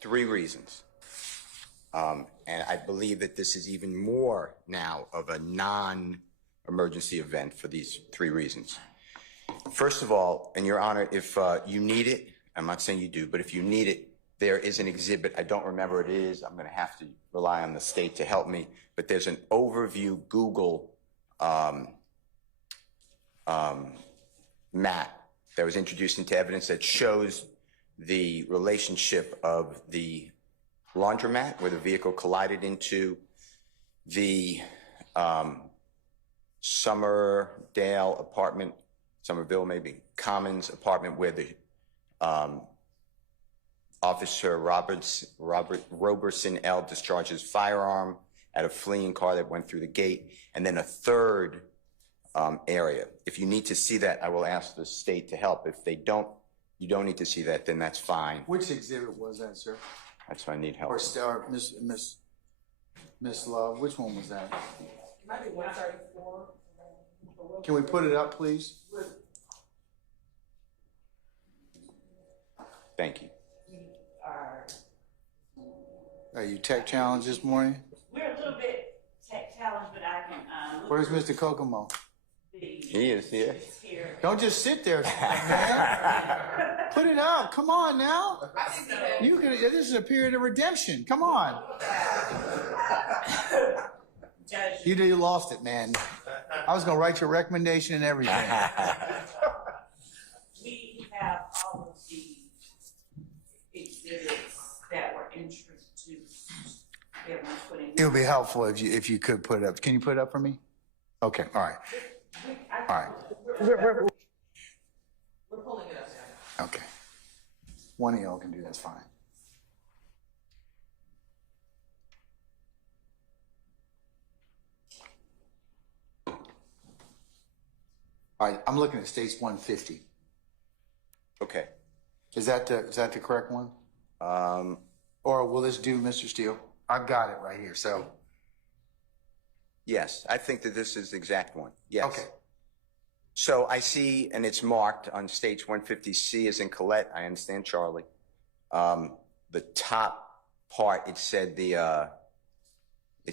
3 reasons. And I believe that this is even more now of a non-emergency event for these 3 reasons. First of all, and Your Honor, if you need it, I'm not saying you do, but if you need it, there is an exhibit. I don't remember what it is. I'm going to have to rely on the state to help me. But there's an overview Google map that was introduced into evidence that shows the relationship of the laundromat where the vehicle collided into the Somerville maybe, Commons apartment where the Officer Roberson L. discharged his firearm at a fleeing car that went through the gate, and then a third area. If you need to see that, I will ask the state to help. If they don't, you don't need to see that, then that's fine. Which exhibit was that, sir? That's why I need help. Or Miss Love, which one was that? Might be 134. Can we put it up, please? Thank you. Are you tech challenged this morning? We're a little bit tech challenged, but I can. Where's Mr. Kokomo? He is here. Don't just sit there, man. Put it up. Come on now. You can. This is a period of redemption. Come on. You lost it, man. I was going to write your recommendation and everything. We have all of the exhibits that were introduced. It would be helpful if you could put it up. Can you put it up for me? Okay. All right. All right. We're pulling it up now. Okay. One of y'all can do that's fine. All right. I'm looking at States 150. Okay. Is that the correct one? Or will this do, Mr. Steele? I've got it right here. So. Yes, I think that this is the exact one. Yes. Okay. So I see, and it's marked on stage 150C as in Colette. I understand, Charlie. The top part, it said it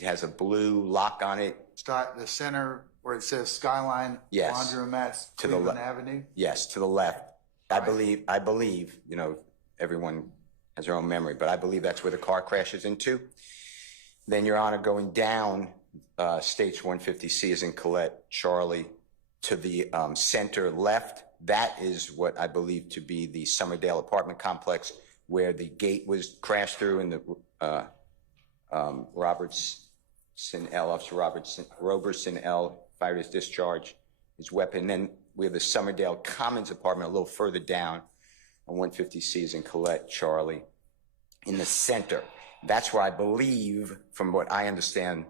has a blue lock on it. The center where it says Skyline Laundromats, to the left. Avenue. Yes, to the left. I believe, you know, everyone has their own memory, but I believe that's where the car crashes into. Then, Your Honor, going down stage 150C as in Colette, Charlie, to the center left, that is what I believe to be the Somerdale apartment complex where the gate was crashed through and the Officer Roberson L. fired his discharge, his weapon. Then we have the Somerdale Commons apartment a little further down on 150C as in Colette, Charlie, in the center. That's where I believe, from what I understand,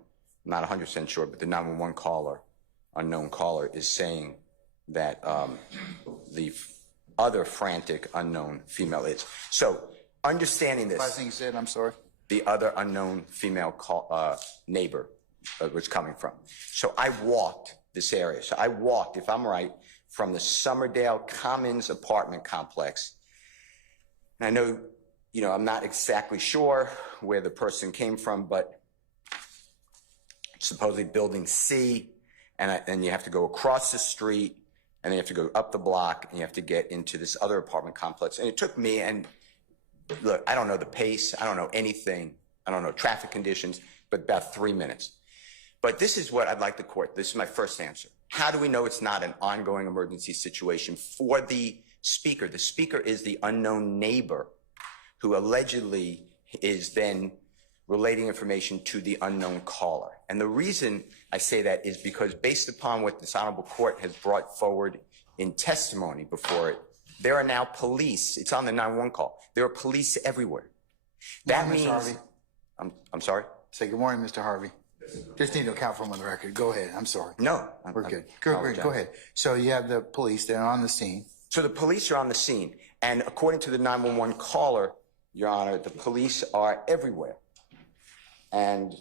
I'm not 100% sure, but the 911 caller, unknown caller, is saying that the other frantic unknown female is. So, understanding this. Last thing you said, I'm sorry. The other unknown female neighbor was coming from. So I walked this area. So I walked, if I'm right, from the Somerdale Commons apartment complex. And I know, you know, I'm not exactly sure where the person came from, but supposedly building C, and you have to go across the street, and then you have to go up the block, and you have to get into this other apartment complex. And it took me, and look, I don't know the pace, I don't know anything, I don't know traffic conditions, but about 3 minutes. But this is what I'd like the court, this is my first answer. How do we know it's not an ongoing emergency situation for the speaker? The speaker is the unknown neighbor who allegedly is then relating information to the unknown caller. And the reason I say that is because based upon what this honorable court has brought forward in testimony before it, there are now police. It's on the 911 call. There are police everywhere. That means, Harvey. I'm sorry? Say good morning, Mr. Harvey. Just need to account for him on the record. Go ahead. I'm sorry. No. We're good. Good. Go ahead. So you have the police. They're on the scene. So the police are on the scene. And according to the 911 caller, Your Honor, the police are everywhere. And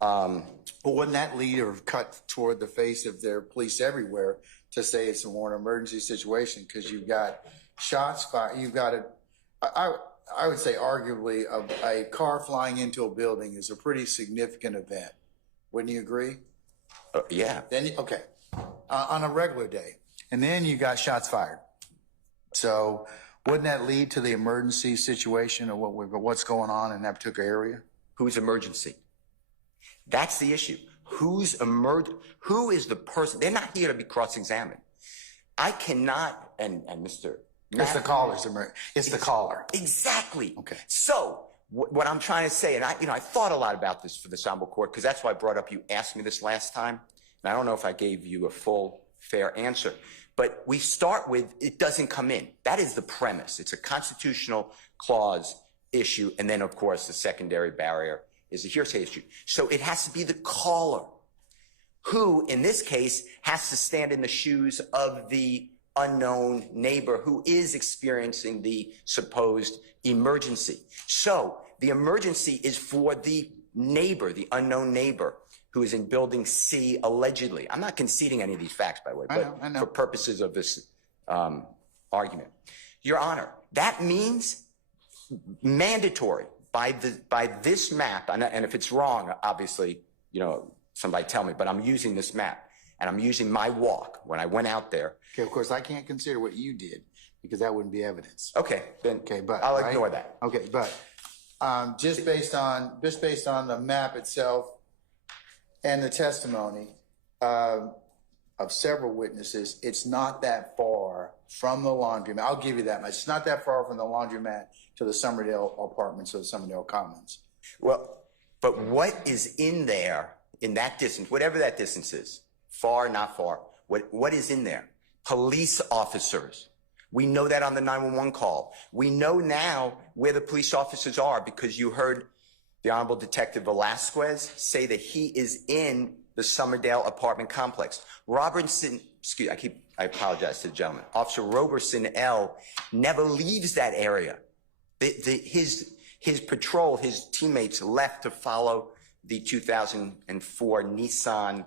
but wouldn't that lead or cut toward the face of their police everywhere to say it's a more emergency situation because you've got shots fired, you've got I would say arguably a car flying into a building is a pretty significant event. Wouldn't you agree? Yeah. Then, okay, on a regular day. And then you got shots fired. So wouldn't that lead to the emergency situation of what's going on in that particular area? Whose emergency? That's the issue. Who is the person? They're not here to be cross-examined. I cannot, and Mr. It's the caller's emergency. It's the caller. Exactly. Okay. So what I'm trying to say, and I thought a lot about this for the Honorable Court, because that's why I brought up, you asked me this last time, and I don't know if I gave you a full, fair answer. But we start with, it doesn't come in. That is the premise. It's a constitutional clause issue. And then, of course, the secondary barrier is a hearsay issue. So it has to be the caller who, in this case, has to stand in the shoes of the unknown neighbor who is experiencing the supposed emergency. So the emergency is for the neighbor, the unknown neighbor, who is in building C allegedly. I'm not conceding any of these facts, by the way, but I know. for purposes of this argument. Your Honor, that means mandatory by this map, and if it's wrong, obviously, somebody tell me, but I'm using this map, and I'm using my walk when I went out there. Okay, of course, I can't consider what you did because that wouldn't be evidence. Okay, then but I'll ignore that. Okay, but just based on the map itself and the testimony of several witnesses, it's not that far from the laundromat. I'll give you that much. It's not that far from the laundromat to the Summerdale apartments or the Summerdale Commons. Well, but what is in there in that distance, whatever that distance is, far, not far, what is in there? Police officers. We know that on the 911 call. We know now where the police officers are because you heard the Honorable Detective Velasquez say that he is in the Summerdale apartment complex. I apologize to the gentleman. Officer Roberson L. never leaves that area. His patrol, his teammates left to follow the 2004 Nissan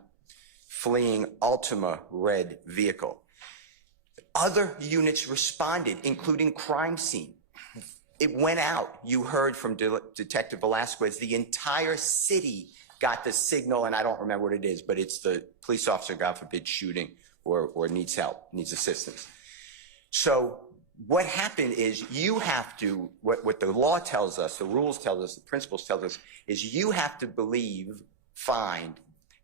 fleeing Altima red vehicle. Other units responded, including crime scene. It went out. You heard from Detective Velasquez. The entire city got the signal, and I don't remember what it is, but it's the police officer, God forbid, shooting or needs help, needs assistance. So what happened is you have to, what the law tells us, the rules tell us, the principles tell us, is you have to find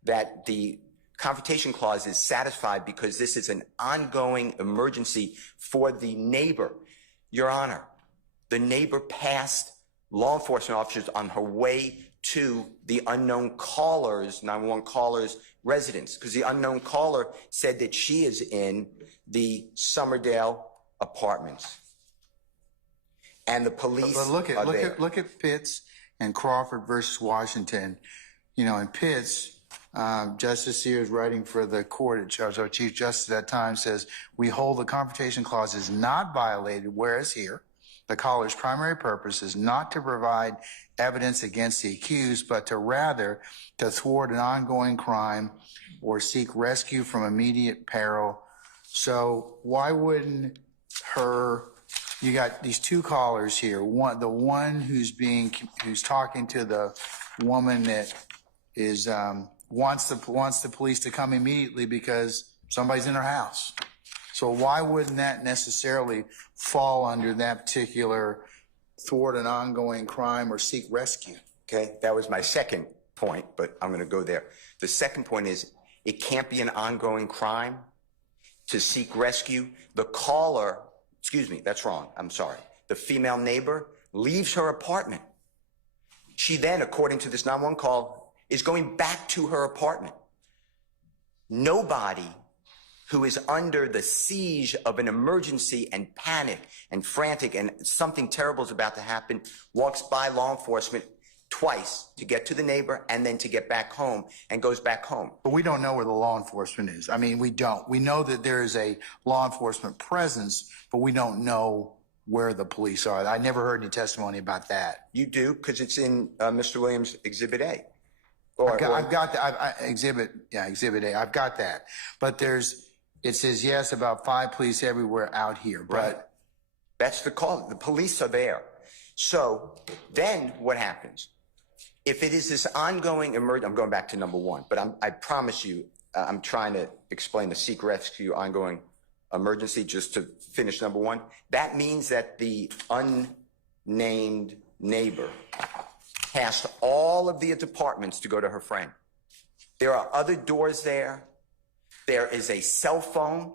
that the confrontation clause is satisfied because this is an ongoing emergency for the neighbor. Your Honor, the neighbor passed law enforcement officers on her way to the unknown caller's, 911 caller's residence, because the unknown caller said that she is in the Summerdale apartments. And the police look at Pitts and Crawford versus Washington. In Pitts, Justice Sears, writing for the court, our Chief Justice at that time, says, "We hold the confrontation clause is not violated, whereas here, the caller's primary purpose is not to provide evidence against the accused, but to thwart an ongoing crime or seek rescue from immediate peril." So why wouldn't you got these two callers here, the one who's talking to the woman that is, wants the police to come immediately because somebody's in her house. So why wouldn't that necessarily fall under that particular thwart an ongoing crime or seek rescue? Okay, that was my second point, but I'm going to go there. The second point is it can't be an ongoing crime to seek rescue. The caller, that's wrong. I'm sorry. The female neighbor leaves her apartment. She then, according to this 911 call, is going back to her apartment. Nobody who is under the siege of an emergency and panic and frantic and something terrible is about to happen walks by law enforcement twice to get to the neighbor and then to get back home and goes back home. But we don't know where the law enforcement is. I mean, we don't. We know that there is a law enforcement presence, but we don't know where the police are. I never heard any testimony about that. You do, because it's in Mr. Williams' Exhibit A. I've got that. Exhibit A. I've got that. But it says, yes, about 5 police everywhere out here. Right. But that's the call. The police are there. So then what happens? If it is this ongoing emergency, I'm going back to number one, but I promise you, I'm trying to explain the seek rescue ongoing emergency just to finish number one. That means that the unnamed neighbor passed all of the departments to go to her friend. There are other doors there. There is a cell phone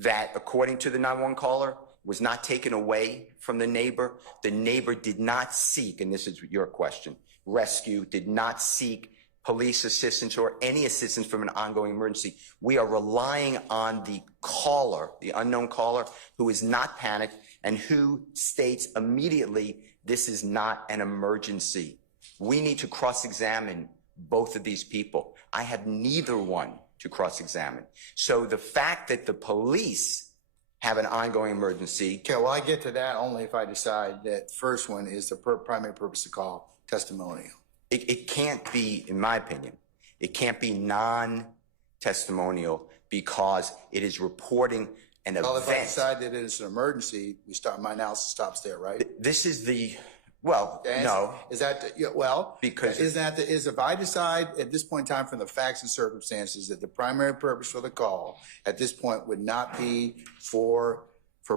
that, according to the 911 caller, was not taken away from the neighbor. The neighbor did not seek, and this is your question, rescue, did not seek police assistance or any assistance from an ongoing emergency. We are relying on the caller, the unknown caller, who is not panicked and who states immediately, this is not an emergency. We need to cross-examine both of these people. I have neither one to cross-examine. So the fact that the police have an ongoing emergency. Okay, well, I get to that only if I decide that first one is the primary purpose of call, testimonial. It can't be, in my opinion, it can't be non-testimonial because it is reporting an Well, event. if I decide that it is an emergency, my analysis stops there, right? This is the, well, no. Is that, well, Because- if I decide at this point in time from the facts and circumstances that the primary purpose for the call at this point would not be for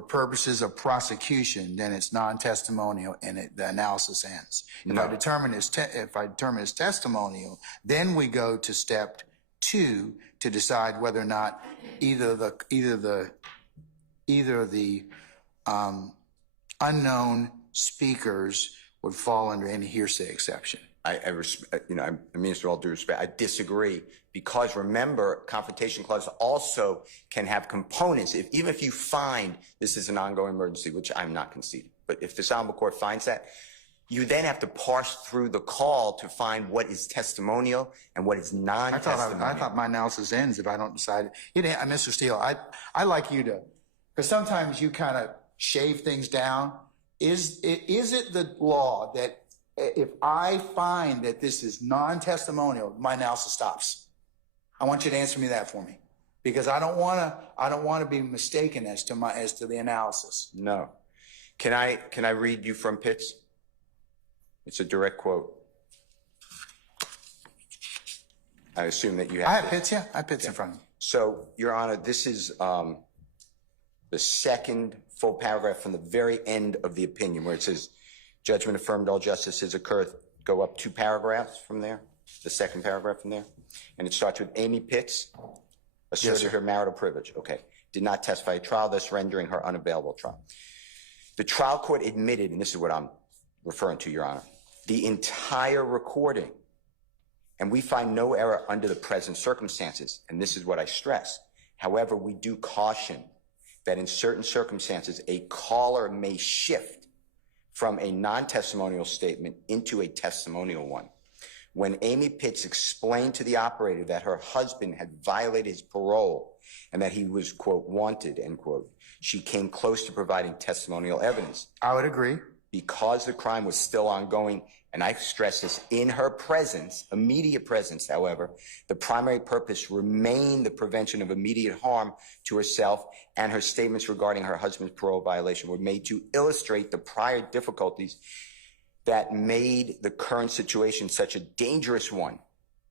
purposes of prosecution, then it's non-testimonial and the analysis ends. If I determine it's testimonial, then we go to step 2 to decide whether or not either the unknown speakers would fall under any hearsay exception. I mean, with all due respect, I disagree because remember, confrontation clause also can have components. Even if you find this is an ongoing emergency, which I'm not conceding, but if the Honorable Court finds that, you then have to parse through the call to find what is testimonial and what is non-testimonial. I thought my analysis ends if I don't decide. Mr. Steele, I like you to, because sometimes you kind of shave things down. Is it the law that if I find that this is non-testimonial, my analysis stops? I want you to answer me that for me, because I don't want to be mistaken as to the analysis. No. Can I read you from Pitts? It's a direct quote. I assume that you have. I have Pitts, yeah. I have Pitts in front of me. So, Your Honor, this is the second full paragraph from the very end of the opinion where it says, judgment affirmed, all justices occur. Go up 2 paragraphs from there, the second paragraph from there. And it starts with Amy Pitts asserted her marital privilege. Okay. Did not testify at trial, thus rendering her unavailable at trial. The trial court admitted, and this is what I'm referring to, Your Honor, the entire recording. And we find no error under the present circumstances. And this is what I stress. However, we do caution that in certain circumstances, a caller may shift from a non-testimonial statement into a testimonial one. When Amy Pitts explained to the operator that her husband had violated his parole and that he was, quote, wanted, end quote, she came close to providing testimonial evidence. I would agree. Because the crime was still ongoing, and I stress this, in her presence, immediate presence, however, the primary purpose remained the prevention of immediate harm to herself, and her statements regarding her husband's parole violation were made to illustrate the prior difficulties that made the current situation such a dangerous one.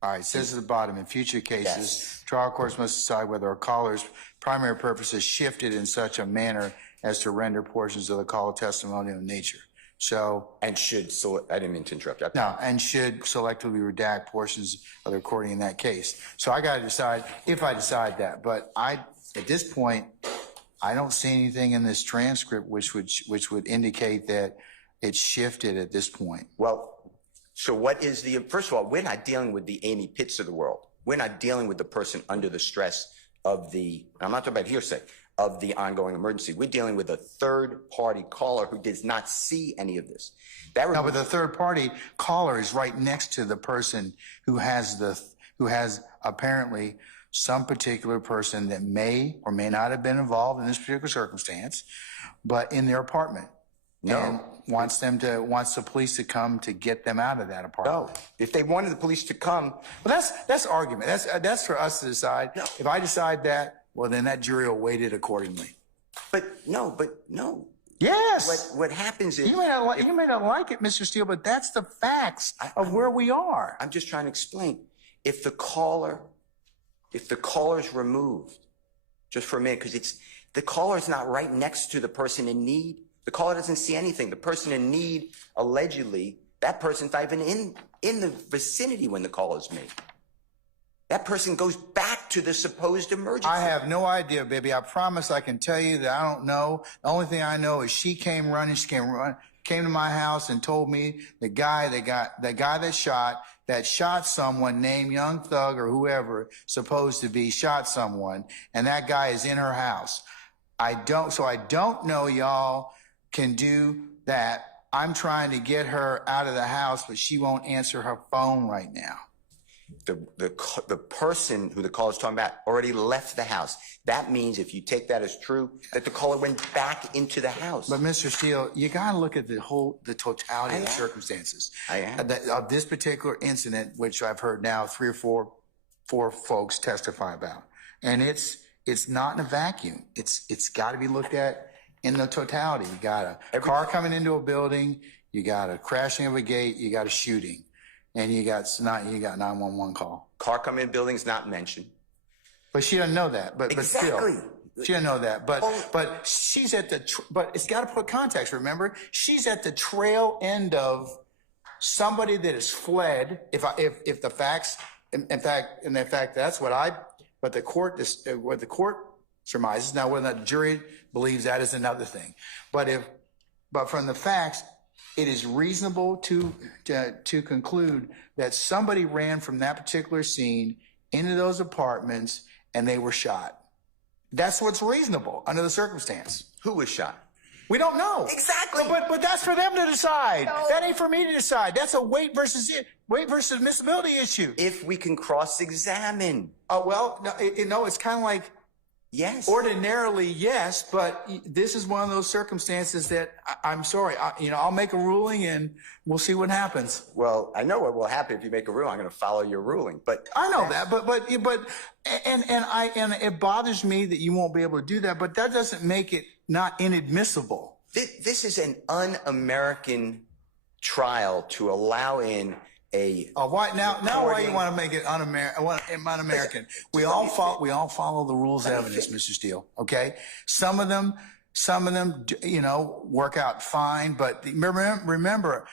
All right, it says at the bottom, in future cases, trial courts must decide whether a caller's primary purpose is shifted in such a manner as to render portions of the call testimonial in nature. So, and should, so I didn't mean to interrupt you. No, and should selectively redact portions of the recording in that case. So I got to decide if I decide that. But at this point, I don't see anything in this transcript which would indicate that it's shifted at this point. Well, so what is first of all, we're not dealing with the Amy Pitts of the world. We're not dealing with the person under the stress of I'm not talking about hearsay, of the ongoing emergency. We're dealing with a third-party caller who does not see any of this. No, but the third-party caller is right next to the person who has apparently some particular person that may or may not have been involved in this particular circumstance, but in their apartment. No. And wants the police to come to get them out of that apartment. No. If they wanted the police to come. Well, that's argument. That's for us to decide. No. If I decide that, well, then that jury will weight it accordingly. But no. Yes. What happens is You may not like it, Mr. Steele, but that's the facts of where we are. I'm just trying to explain. If the caller is removed, just for a minute, because the caller is not right next to the person in need. The caller doesn't see anything. The person in need, allegedly, that person's not even in the vicinity when the call is made. That person goes back to the supposed emergency. I have no idea, baby. I promise I can tell you that I don't know. The only thing I know is she came running. She came to my house and told me the guy that shot someone named Young Thug or whoever supposed to be shot someone, and that guy is in her house. I don't know y'all can do that. I'm trying to get her out of the house, but she won't answer her phone right now. The person who the caller is talking about already left the house. That means, if you take that as true, that the caller went back into the house. But Mr. Steele, you got to look at the totality of the circumstances. I am. Of this particular incident, which I've heard now 3 or 4 folks testify about, and it's not in a vacuum. It's got to be looked at in the totality. You got a car coming into a building, you got a crashing of a gate, you got a shooting. And you got 911 call. Car coming in building's not mentioned. But she doesn't know that. But Exactly. still, she doesn't know that. But she's at but it's got to put context. Remember, she's at the trail end of somebody that has fled. If the facts, in fact, that's what the court surmises. Now, whether the jury believes that is another thing. But from the facts, it is reasonable to conclude that somebody ran from that particular scene into those apartments and they were shot. That's what's reasonable under the circumstance. Who was shot? We don't know. Exactly. But that's for them to decide. No. That ain't for me to decide. That's a weight versus admissibility issue. If we can cross-examine. Oh, well, no, it's kind of like, yes. Ordinarily, yes, but this is one of those circumstances that I'm sorry. I'll make a ruling and we'll see what happens. Well, I know what will happen if you make a ruling. I'm going to follow your ruling. But I know that, but it bothers me that you won't be able to do that. But that doesn't make it not inadmissible. This is an un-American trial to allow in a. Why you want to make it un-American? We all follow the rules of evidence, Mr. Steele. Okay, some of them, work out fine. But remember,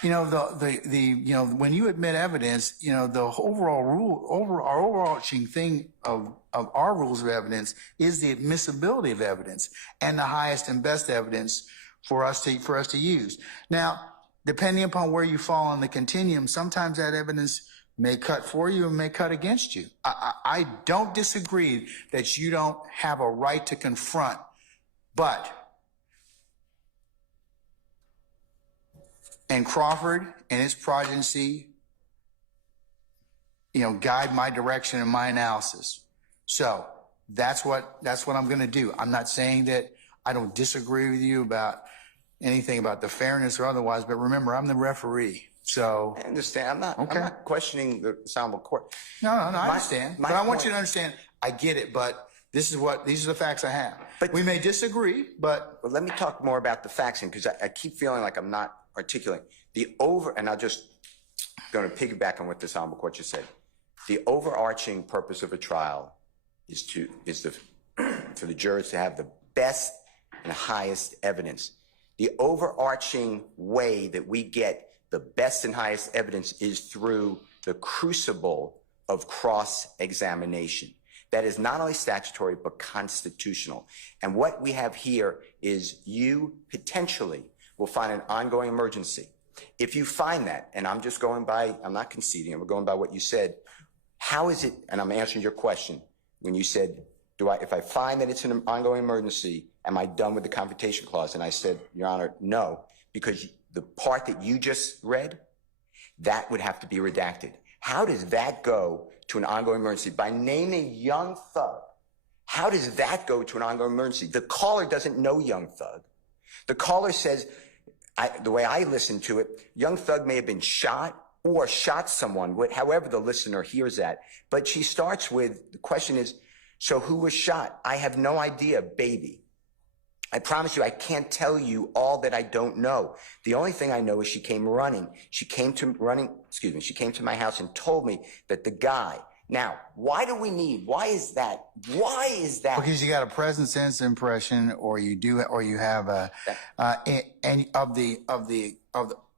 when you admit evidence, the overarching thing of our rules of evidence is the admissibility of evidence and the highest and best evidence for us to use. Now, depending upon where you fall on the continuum, sometimes that evidence may cut for you and may cut against you. I don't disagree that you don't have a right to confront, but and Crawford and his progeny, guide my direction and my analysis. So that's what I'm going to do. I'm not saying that I don't disagree with you about anything about the fairness or otherwise, but remember, I'm the referee. So I understand. I'm not questioning the Honorable Court. No, I understand. But I want you to understand, I get it, but these are the facts I have. But we may disagree, but let me talk more about the facts, because I keep feeling like I'm not articulating and I'll just going to piggyback on what this Honorable Court just said. The overarching purpose of a trial is for the jurors to have the best and highest evidence. The overarching way that we get the best and highest evidence is through the crucible of cross-examination. That is not only statutory, but constitutional. And what we have here is you potentially will find an ongoing emergency. If you find that, and I'm not conceding, I'm going by what you said, how is it, and I'm answering your question, when you said, if I find that it's an ongoing emergency, am I done with the confrontation clause? And I said, Your Honor, no, because the part that you just read, that would have to be redacted. How does that go to an ongoing emergency? By naming Young Thug, how does that go to an ongoing emergency? The caller doesn't know Young Thug. The caller says, the way I listen to it, Young Thug may have been shot or shot someone, however the listener hears that. But she starts with, the question is, so who was shot? I have no idea, baby. I promise you, I can't tell you all that I don't know. The only thing I know is she came running. She came to my house and told me that the guy. Now, why is that? Because you got a present sense impression, or you have a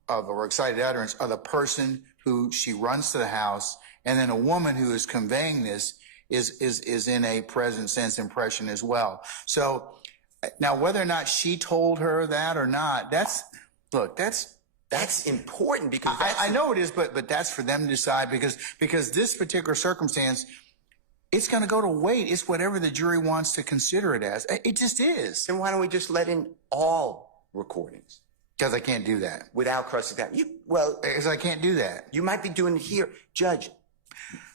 or excited utterance of the person who she runs to the house, and then a woman who is conveying this is in a present sense impression as well. So now, whether or not she told her that or not, that's important because I know it is, but that's for them to decide because this particular circumstance, it's going to go to weight. It's whatever the jury wants to consider it as. It just is. Then why don't we just let in all recordings? Because I can't do that. Without cross-examination. Because I can't do that. You might be doing it here. Judge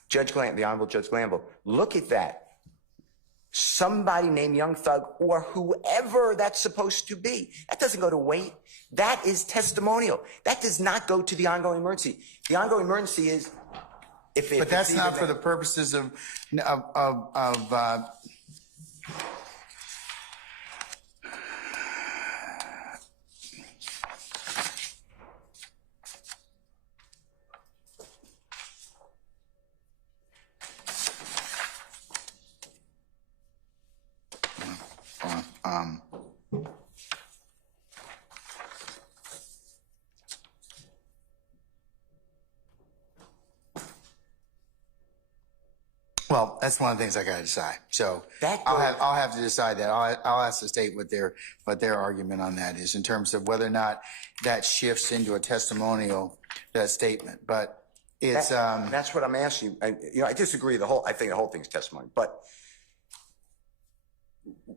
Glanville, the Honorable Judge Glanville, look at that. Somebody named Young Thug or whoever that's supposed to be. That doesn't go to weight. That is testimonial. That does not go to the ongoing emergency. The ongoing emergency is But that's not for the purposes of well, that's one of the things I got to decide. So I'll have to decide that. I'll ask the state what their argument on that is in terms of whether or not that shifts into a testimonial statement. But it's that's what I'm asking you. I disagree. I think the whole thing's testimony. But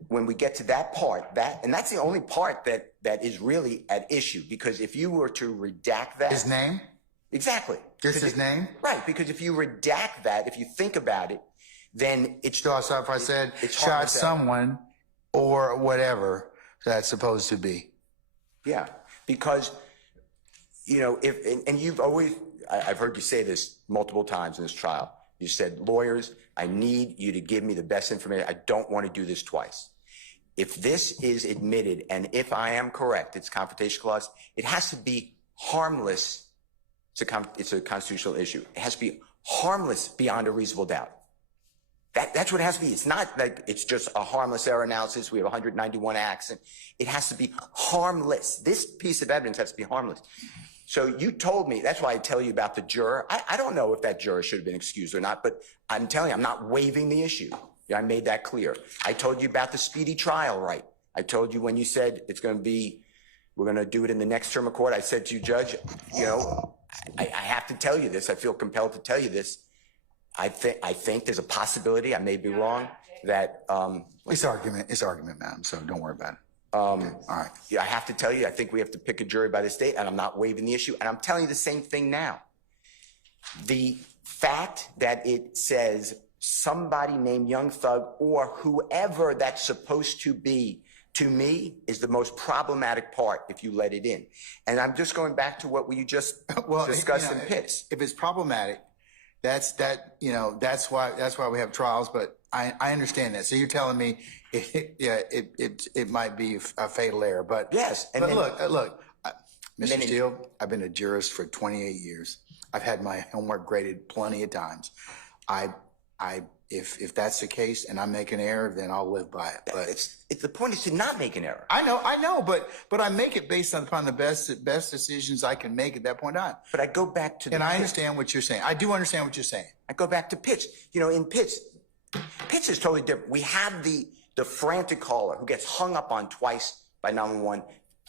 when we get to that part, and that's the only part that is really at issue, because if you were to redact that, his name. Exactly. Just his name? Right, because if you redact that, if you think about it, then it's... So if I said shot someone or whatever that's supposed to be. Yeah, because, and you've always... I've heard you say this multiple times in this trial. You said, lawyers, I need you to give me the best information. I don't want to do this twice. If this is admitted, and if I am correct, it's confrontation clause, it has to be harmless. It's a constitutional issue. It has to be harmless beyond a reasonable doubt. That's what it has to be. It's not like it's just a harmless error analysis. We have 191 acts, and it has to be harmless. This piece of evidence has to be harmless. So you told me, that's why I tell you about the juror. I don't know if that juror should have been excused or not, but I'm telling you, I'm not waiving the issue. I made that clear. I told you about the speedy trial right. I told you when you said we're going to do it in the next term of court. I said to you, Judge, I have to tell you this. I feel compelled to tell you this. I think there's a possibility, I may be wrong, that It's argument, madam, so don't worry about it. All right. Yeah, I have to tell you, I think we have to pick a jury by the state, and I'm not waiving the issue. And I'm telling you the same thing now. The fact that it says somebody named Young Thug or whoever that's supposed to be, to me, is the most problematic part if you let it in. And I'm just going back to what we just discussed in Pitts. If it's problematic, that's why we have trials. But I understand that. So you're telling me, it might be a fatal error. But yes. Look, Mr. Steele, I've been a jurist for 28 years. I've had my homework graded plenty of times. If that's the case and I make an error, then I'll live by it. But the point is to not make an error. I know, but I make it based upon the best decisions I can make at that point on. But I go back to I understand what you're saying. I do understand what you're saying. I go back to Pitts. In Pitts is totally different. We have the frantic caller who gets hung up on twice by 911.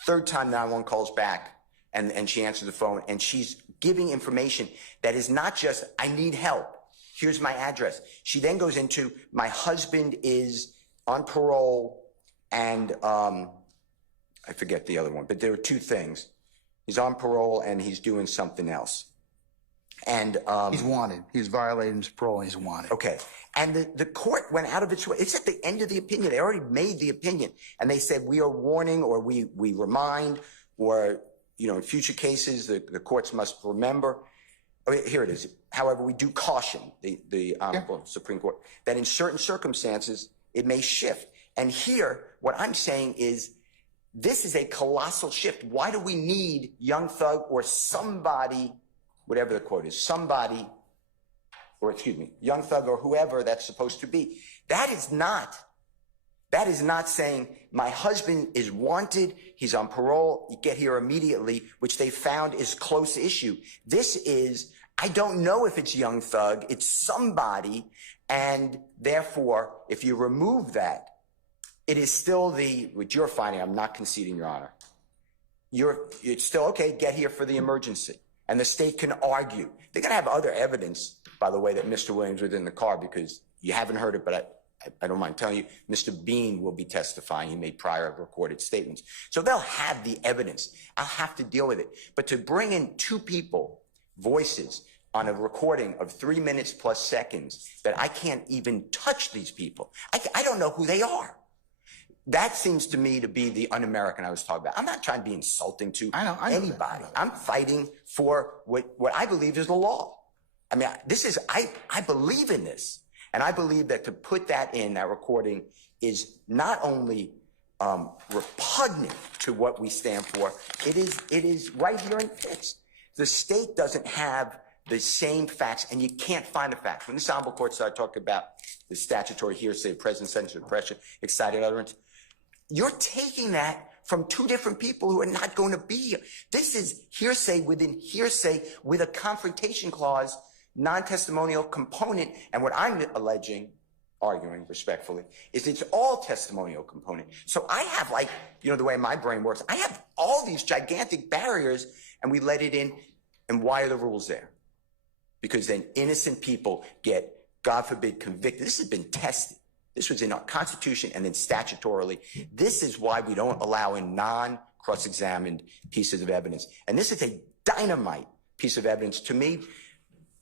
Third time 911 calls back and she answers the phone and she's giving information that is not just, I need help. Here's my address. She then goes into, my husband is on parole and I forget the other one, but there are two things. He's on parole and he's doing something else. And he's wanted. He's violating his parole and he's wanted. Okay. And the court went out of its way. It's at the end of the opinion. They already made the opinion. And they said, we are warning or we remind or, in future cases, the courts must remember. Here it is. However, we do caution the Honorable Supreme Court that in certain circumstances, it may shift. And here, What I'm saying is this is a colossal shift. Why do we need Young Thug or somebody, whatever the quote is, somebody, or excuse me, Young Thug or whoever that's supposed to be? That is not saying my husband is wanted, he's on parole, you get here immediately, which they found is close issue. This is, I don't know if it's Young Thug, it's somebody, and therefore, if you remove that, it is still what you're finding, I'm not conceding, Your Honor. It's still, okay, get here for the emergency. And the state can argue. They're going to have other evidence, by the way, that Mr. Williams was in the car, because you haven't heard it, but I don't mind telling you, Mr. Bean will be testifying. He made prior recorded statements. So they'll have the evidence. I'll have to deal with it. But to bring in two people, voices, on a recording of 3 minutes plus seconds that I can't even touch these people. I don't know who they are. That seems to me to be the un-American I was talking about. I'm not trying to be insulting to anybody. I'm fighting for what I believe is the law. I mean, I believe in this. And I believe that to put that in, that recording, is not only repugnant to what we stand for, it is right here in Pitts. The state doesn't have the same facts, and you can't find the facts. When this honorable court started talking about the statutory hearsay, present sentence, repression, excited utterance, you're taking that from two different people who are not going to be here. This is hearsay within hearsay with a confrontation clause, non-testimonial component. And what I'm arguing respectfully, is it's all testimonial component. So I have, like, the way my brain works, I have all these gigantic barriers, and we let it in. And why are the rules there? Because then innocent people get, God forbid, convicted. This has been tested. This was in our Constitution and then statutorily. This is why we don't allow in non-cross-examined pieces of evidence. And this is a dynamite piece of evidence to me,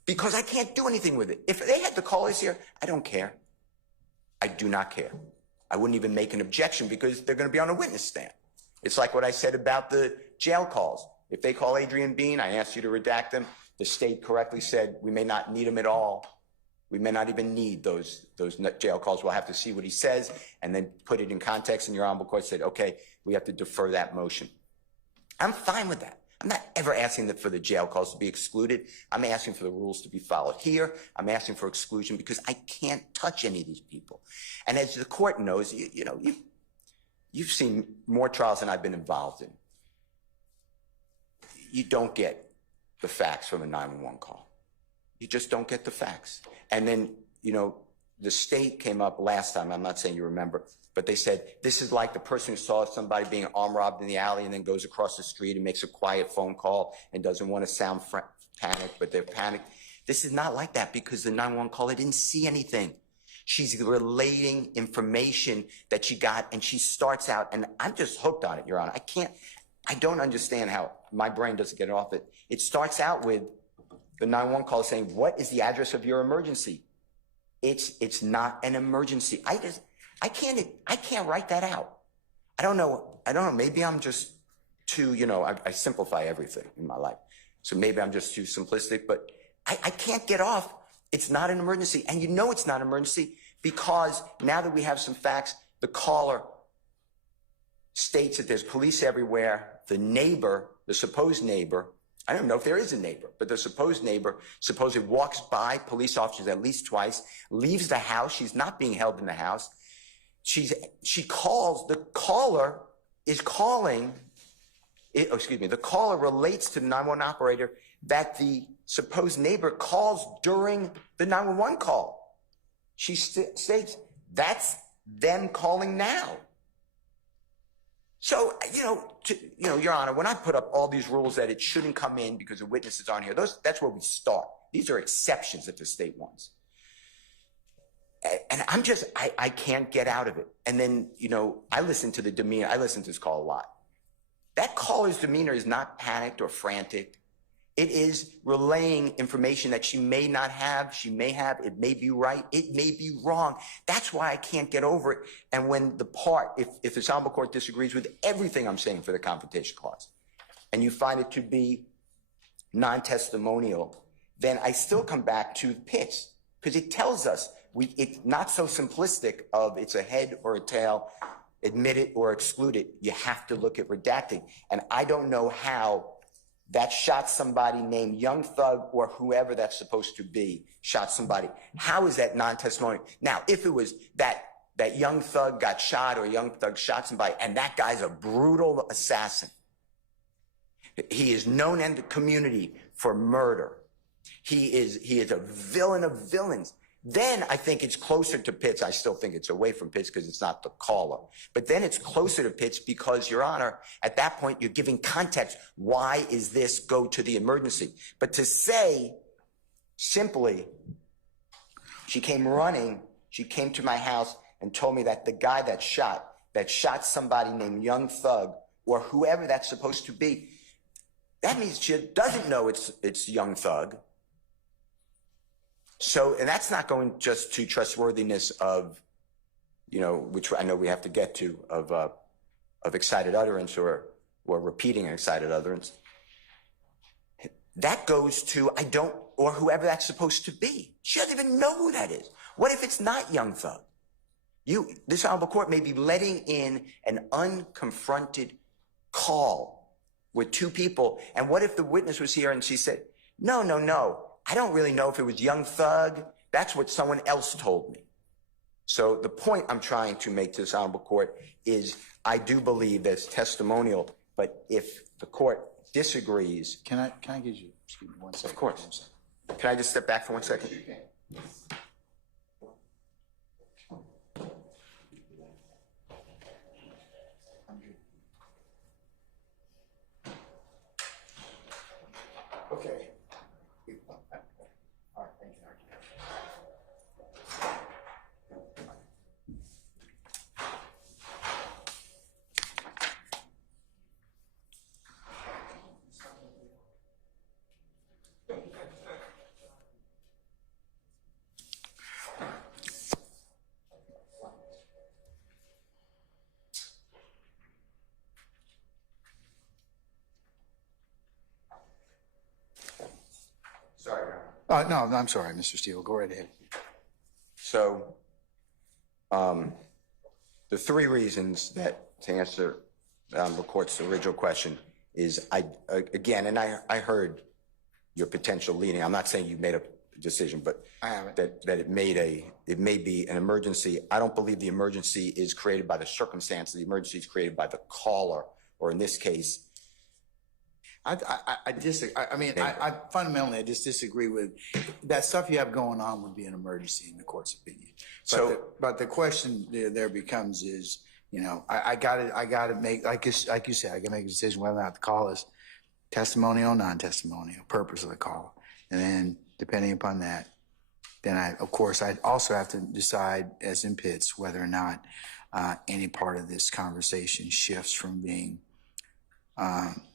because I can't do anything with it. If they had the callers here, I don't care. I do not care. I wouldn't even make an objection, because they're going to be on a witness stand. It's like what I said about the jail calls. If they call Adrian Bean, I asked you to redact them. The state correctly said we may not need them at all. We may not even need those jail calls. We'll have to see what he says and then put it in context. And your honorable court said, okay, we have to defer that motion. I'm fine with that. I'm not ever asking for the jail calls to be excluded. I'm asking for the rules to be followed. Here, I'm asking for exclusion because I can't touch any of these people. And as the court knows, you've seen more trials than I've been involved in. You don't get the facts from a 911 call. You just don't get the facts. And then, the state came up last time, I'm not saying you remember, but they said, this is like the person who saw somebody being arm robbed in the alley and then goes across the street and makes a quiet phone call and doesn't want to sound panicked, but they're panicked. This is not like that, because the 911 caller didn't see anything. She's relating information that she got, and she starts out, and I'm just hooked on it, Your Honor. I don't understand how my brain doesn't get off it. It starts out with the 911 call saying, what is the address of your emergency? It's not an emergency. I can't write that out. I don't know. Maybe I'm just too, I simplify everything in my life. So maybe I'm just too simplistic, but I can't get off. It's not an emergency. And it's not an emergency because now that we have some facts, the caller states that there's police everywhere. The neighbor, the supposed neighbor, I don't know if there is a neighbor, but the supposed neighbor supposedly walks by police officers at least twice, leaves the house. She's not being held in the house. She calls, the caller is calling, the caller relates to the 911 operator that the supposed neighbor calls during the 911 call. She states that's them calling now. So, Your Honor, when I put up all these rules that it shouldn't come in because the witnesses aren't here, that's where we start. These are exceptions that the state wants. And I can't get out of it. And then, I listen to the demeanor. I listen to this call a lot. That caller's demeanor is not panicked or frantic. It is relaying information that she may not have, she may have, it may be right, it may be wrong. That's why I can't get over it. And when if the honorable court disagrees with everything I'm saying for the confrontation clause, and you find it to be non-testimonial, then I still come back to Pitts, because it tells us it's not so simplistic of it's a head or a tail. admit it or exclude it, you have to look at redacting. And I don't know how that shot somebody named Young Thug or whoever that's supposed to be shot somebody. How is that non-testimonial? Now, if it was that Young Thug got shot or Young Thug shot somebody and that guy's a brutal assassin, he is known in the community for murder, he is a villain of villains, then I think it's closer to Pitts. I still think it's away from Pitts because it's not the caller. But then it's closer to Pitts because, Your Honor, at that point, you're giving context. Why is this go to the emergency? But to say simply, she came running, she came to my house and told me that the guy that shot somebody named Young Thug or whoever that's supposed to be, that means she doesn't know it's Young Thug. So, and that's not going just to trustworthiness of, which I know we have to get to, of excited utterance or repeating an excited utterance. That goes to, or whoever that's supposed to be. She doesn't even know who that is. What if it's not Young Thug? This honorable court may be letting in an unconfronted call with two people. And what if the witness was here and she said, no, I don't really know if it was Young Thug. That's what someone else told me. So the point I'm trying to make to this honorable court is I do believe that's testimonial, but if the court disagrees. Can I get you, excuse me, 1 second? Of course. Can I just step back for 1 second? Okay. All right, thank you. Sorry, Your Honor. No, I'm sorry, Mr. Steele. Go right ahead. So, the three reasons that, to answer the court's original question, is I heard your potential leading. I'm not saying you made a decision, but I haven't. That it may be an emergency. I don't believe the emergency is created by the circumstance. The emergency is created by the caller, or in this case. I disagree. I fundamentally, I just disagree with that stuff you have going on would be an emergency in the court's opinion. But the question there becomes is, I gotta make, like you said, I gotta make a decision whether or not the call is testimonial, non-testimonial, purpose of the call. And then depending upon that, then I also have to decide, as in Pitts, whether or not any part of this conversation shifts from being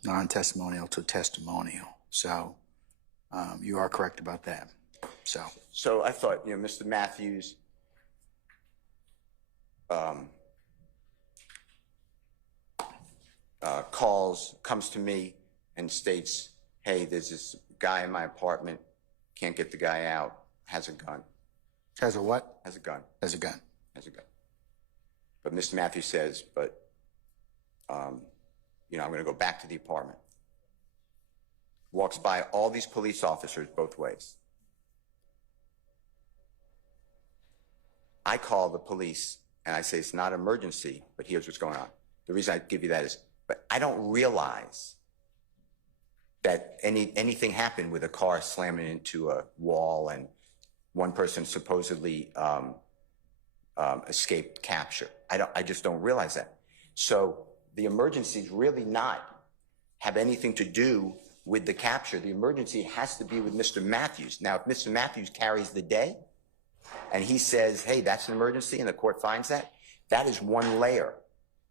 non-testimonial to testimonial. So you are correct about that. So I thought, Mr. Matthews comes to me and states, hey, there's this guy in my apartment, can't get the guy out, has a gun. Has a what? Has a gun. Has a gun. Has a gun. But Mr. Matthews says, I'm going to go back to the apartment. Walks by all these police officers both ways. I call the police and I say, it's not an emergency, but here's what's going on. The reason I give you that is, but I don't realize that anything happened with a car slamming into a wall and one person supposedly escaped capture. I just don't realize that. So the emergencies really not have anything to do with the capture. The emergency has to be with Mr. Matthews. Now, if Mr. Matthews carries the day and he says, hey, that's an emergency, and the court finds that, that is one layer.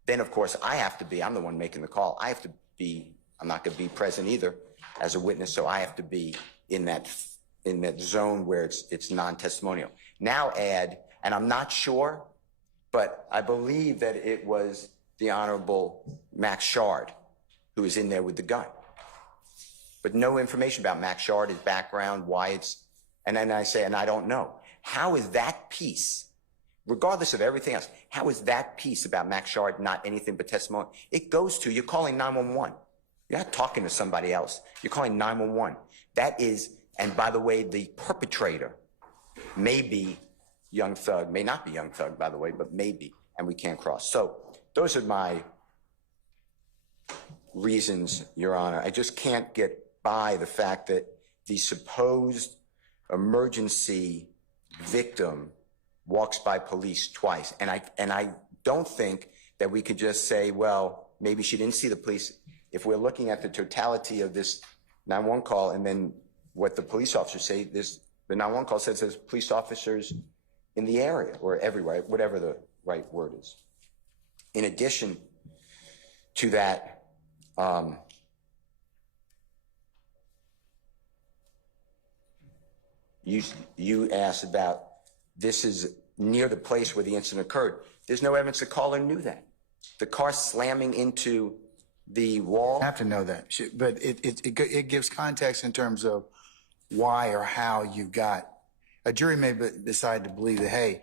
Then, of course, I'm the one making the call. I'm not going to be present either as a witness, so I have to be in that zone where it's non-testimonial. Now add, and I'm not sure, but I believe that it was the Honorable Max Shard who is in there with the gun. But no information about Max Shard, his background, why it's, and then I say, and I don't know. How is that piece regardless of everything else, how is that piece about Max Shard not anything but testimony? It goes to, you're calling 911. You're not talking to somebody else. You're calling 911. That is, and by the way, the perpetrator may be Young Thug, may not be Young Thug, by the way, but maybe, and we can't cross. So those are my reasons, Your Honor. I just can't get by the fact that the supposed emergency victim walks by police twice. And I don't think that we could just say, well, maybe she didn't see the police. If we're looking at the totality of this 911 call and then what the police officers say, the 911 call says there's police officers in the area or everywhere, whatever the right word is. In addition to that, you asked about this is near the place where the incident occurred. There's no evidence the caller knew that. The car slamming into the wall. I have to know that, but it gives context in terms of why or how you got. A jury may decide to believe that, hey,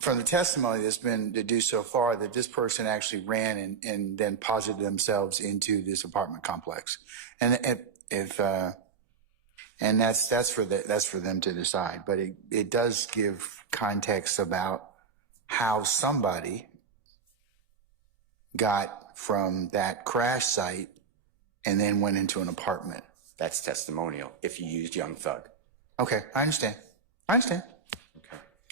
from the testimony that's been deduced so far, that this person actually ran and then posited themselves into this apartment complex, and that's for them to decide. But it does give context about how somebody got from that crash site and then went into an apartment. That's testimonial if you used Young Thug. Okay, I understand. Okay.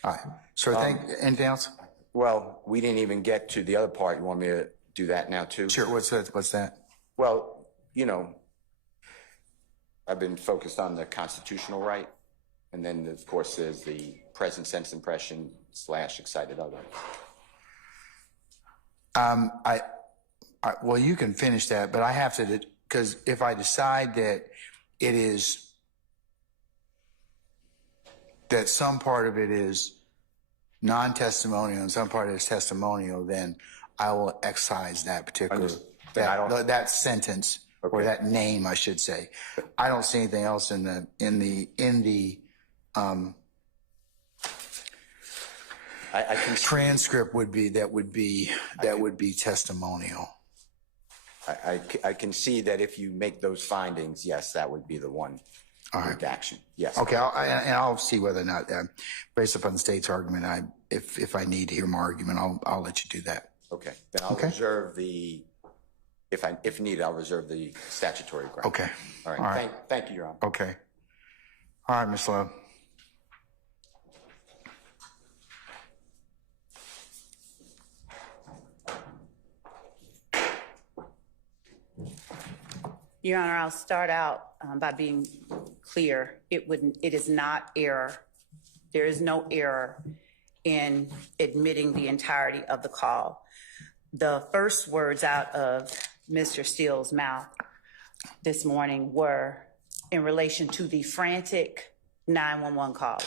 All right. So anything else? Well, we didn't even get to the other part. You want me to do that now too? Sure. What's that? Well, you know, I've been focused on the constitutional right. And then, of course, there's the present sense impression / excited other. Well, you can finish that, but I have to, because if I decide that it is, that some part of it is non-testimonial and some part of it is testimonial, then I will excise that particular, that sentence, okay, or that name, I should say. I don't see anything else in the transcript would be testimonial. I can see that if you make those findings, yes, that would be the one. All right. Action. Yes. Okay. I'll see whether or not, based upon the state's argument, if I need to hear more argument, I'll let you do that. Okay. Then I'll reserve the, if needed, I'll reserve the statutory ground. Okay. All right. All right. Thank you, Your Honor. Okay. All right, Ms. Lowe. Your Honor, I'll start out by being clear. It is not error. There is no error in admitting the entirety of the call. The first words out of Mr. Steele's mouth this morning were in relation to the frantic 911 caller.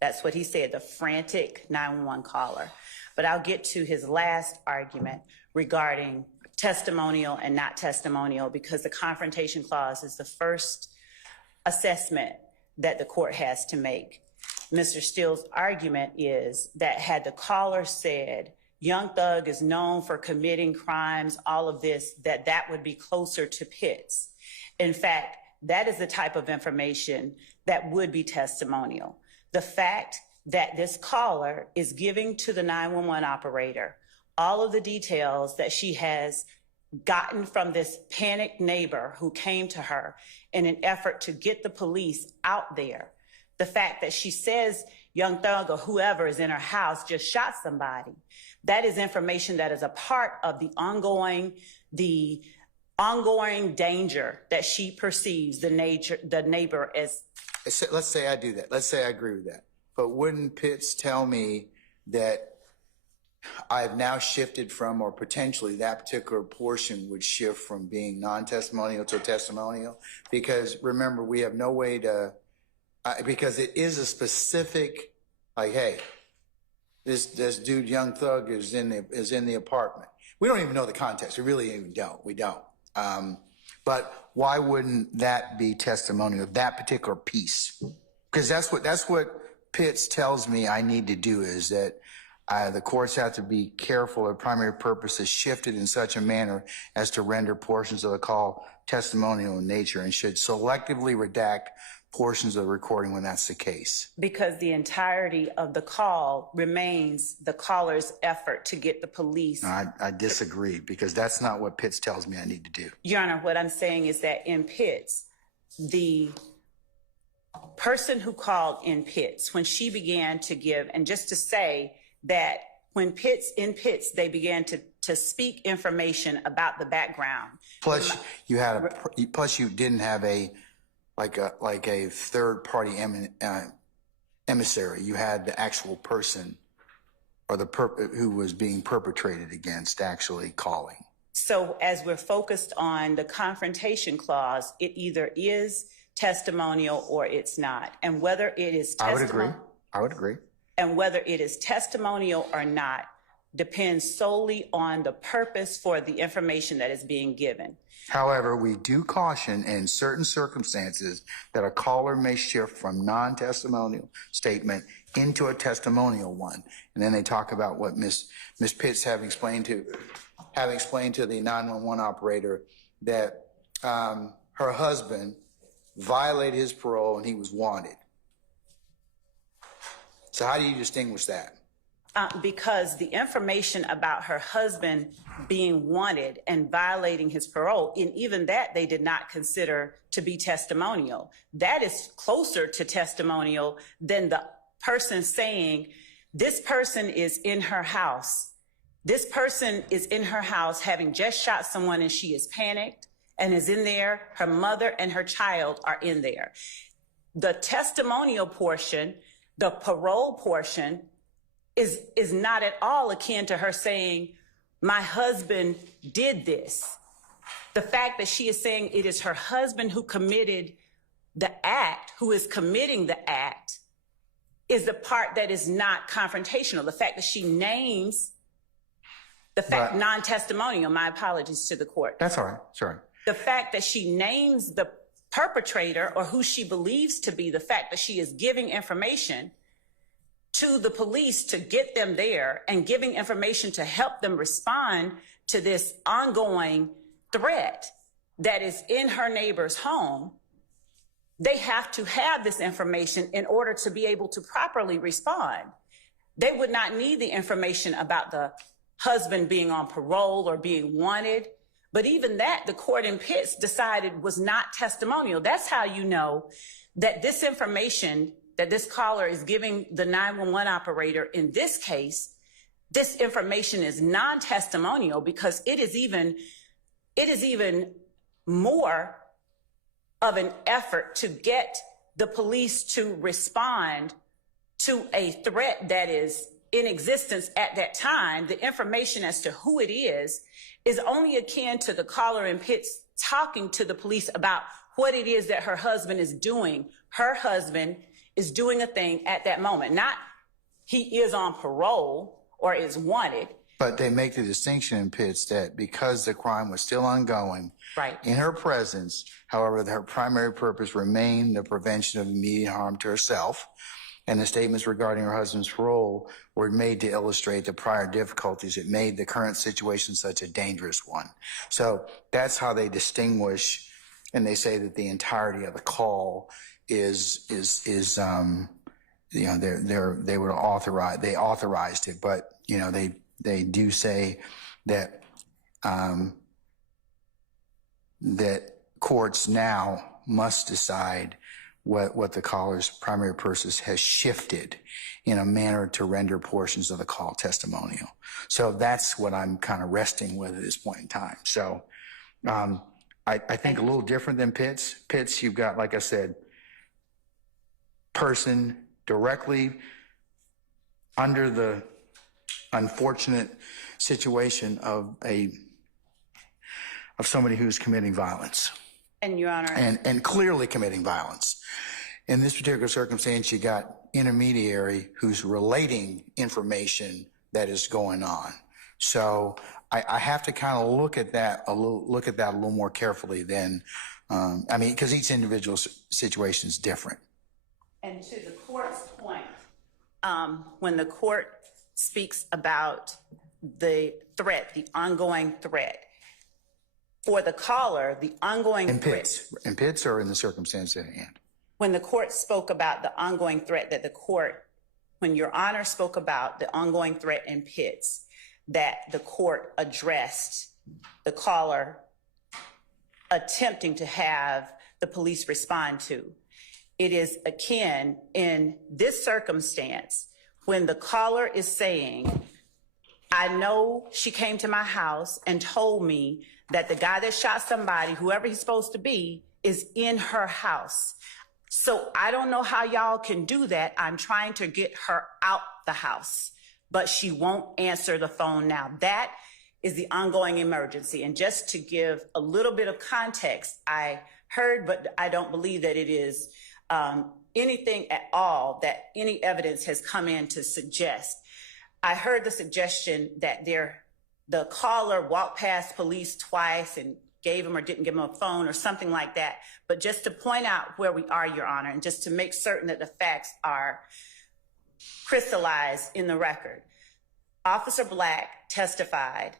That's what he said, the frantic 911 caller. But I'll get to his last argument regarding testimonial and not testimonial, because the confrontation clause is the first assessment that the court has to make. Mr. Steele's argument is that had the caller said, Young Thug is known for committing crimes, all of this, that would be closer to Pitts. In fact, that is the type of information that would be testimonial. The fact that this caller is giving to the 911 operator all of the details that she has gotten from this panicked neighbor who came to her in an effort to get the police out there. The fact that she says Young Thug or whoever is in her house just shot somebody. That is information that is a part of the ongoing danger that she perceives the neighbor as. Let's say I do that. Let's say I agree with that. But wouldn't Pitts tell me that I've now shifted from, or potentially that particular portion would shift from being non-testimonial to testimonial? Because remember, we have no way to, because it is a specific, like, hey, this dude, Young Thug, is in the apartment. We don't even know the context. We really even don't. We don't. But why wouldn't that be testimonial, that particular piece? Because that's what Pitts tells me I need to do is that the courts have to be careful. Their primary purpose is shifted in such a manner as to render portions of the call testimonial in nature and should selectively redact portions of the recording when that's the case. Because the entirety of the call remains the caller's effort to get the police. I disagree because that's not what Pitts tells me I need to do. Your Honor, what I'm saying is that in Pitts, the person who called in Pitts, when she began to give, and just to say that when in Pitts, they began to speak information about the background. Plus, you didn't have a third party emissary. You had the actual person or who was being perpetrated against actually calling. So as we're focused on the confrontation clause, it either is testimonial or it's not. And whether it is testimonial. I would agree. And whether it is testimonial or not depends solely on the purpose for the information that is being given. However, we do caution in certain circumstances that a caller may shift from non-testimonial statement into a testimonial one. And then they talk about what Ms. Pitts having explained to the 911 operator that her husband violated his parole and he was wanted. So how do you distinguish that? Because the information about her husband being wanted and violating his parole, and even that they did not consider to be testimonial. That is closer to testimonial than the person saying, this person is in her house. This person is in her house having just shot someone and she is panicked and is in there. Her mother and her child are in there. The testimonial portion, the parole portion, is not at all akin to her saying, my husband did this. The fact that she is saying it is her husband who committed the act, who is committing the act, is the part that is not confrontational. The fact that she names the fact, non-testimonial, my apologies to the court. That's all right, sorry. The fact that she names the perpetrator or who she believes to be, the fact that she is giving information to the police to get them there and giving information to help them respond to this ongoing threat that is in her neighbor's home, they have to have this information in order to be able to properly respond. They would not need the information about the husband being on parole or being wanted, but even that, the court in Pitts decided was not testimonial. That's how you know that this information that this caller is giving the 911 operator in this case, this information is non-testimonial because it is even more of an effort to get the police to respond to a threat that is in existence at that time. The information as to who it is only akin to the caller in Pitts talking to the police about what it is that her husband is doing. Her husband is doing a thing at that moment, not he is on parole or is wanted. But they make the distinction in Pitts that because the crime was still ongoing, right, in her presence, however, her primary purpose remained the prevention of immediate harm to herself, and the statements regarding her husband's parole were made to illustrate the prior difficulties that made the current situation such a dangerous one. So that's how they distinguish, and they say that the entirety of the call is you know, they authorized it, but you know, they do say that that courts now must decide what the caller's primary purpose has shifted in a manner to render portions of the call testimonial. So that's what I'm kind of resting with at this point in time. So I think a little different than Pitts. Pitts, you've got, like I said, person directly under the unfortunate situation of somebody who's committing violence. And Your Honor. And clearly committing violence. In this particular circumstance, you got intermediary who's relating information that is going on. So I have to kind of look at that a little more carefully than, I mean, because each individual situation is different. And to the court's point, when the court speaks about the threat, the ongoing threat, for the caller, the ongoing threat. In Pitts or in the circumstance at hand? When the court spoke about the ongoing threat that the court, when Your Honor spoke about the ongoing threat in Pitts, that the court addressed the caller attempting to have the police respond to. It is akin in this circumstance when the caller is saying, I know she came to my house and told me that the guy that shot somebody, whoever he's supposed to be, is in her house. So I don't know how y'all can do that. I'm trying to get her out the house, but she won't answer the phone now. That is the ongoing emergency. And just to give a little bit of context, I heard, but I don't believe that it is anything at all that any evidence has come in to suggest. I heard the suggestion that the caller walked past police twice and gave him or didn't give him a phone or something like that. But just to point out where we are, Your Honor, and just to make certain that the facts are crystallized in the record. Officer Black testified,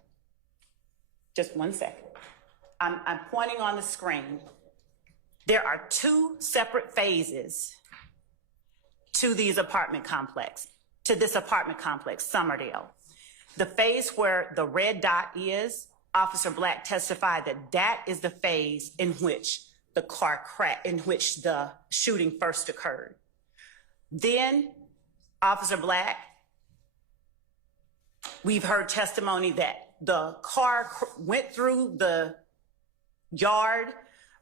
just one second. I'm pointing on the screen. There are two separate phases to this apartment complex, Summerdale. The phase where the red dot is, Officer Black testified that that is the phase in which the car crashed, in which the shooting first occurred. Then Officer Black, we've heard testimony that the car went through the yard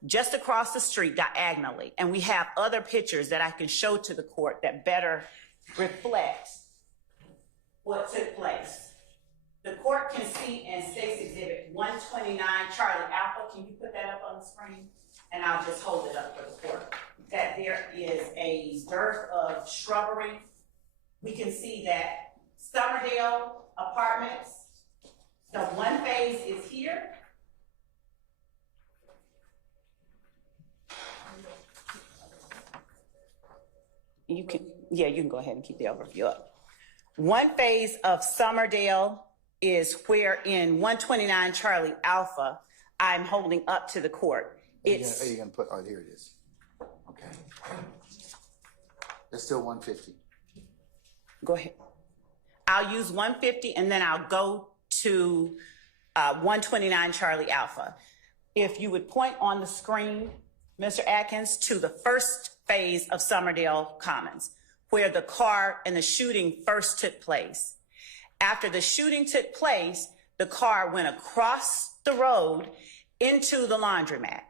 just across the street diagonally. And we have other pictures that I can show to the court that better reflect what took place. The court can see in State's Exhibit 129, Charlie Alpha. Can you put that up on the screen? And I'll just hold it up for the court. That there is a dearth of shrubbery. We can see that Summerdale Apartments, the one phase is here. You can go ahead and keep the overview up. One phase of Summerdale is where in 129 Charlie Alpha, I'm holding up to the court. Are you going to put, oh, here it is. Okay. It's still 150. Go ahead. I'll use 150 and then I'll go to 129 Charlie Alpha. If you would point on the screen, Mr. Atkins, to the first phase of Summerdale Commons, where the car and the shooting first took place. After the shooting took place, the car went across the road into the laundromat.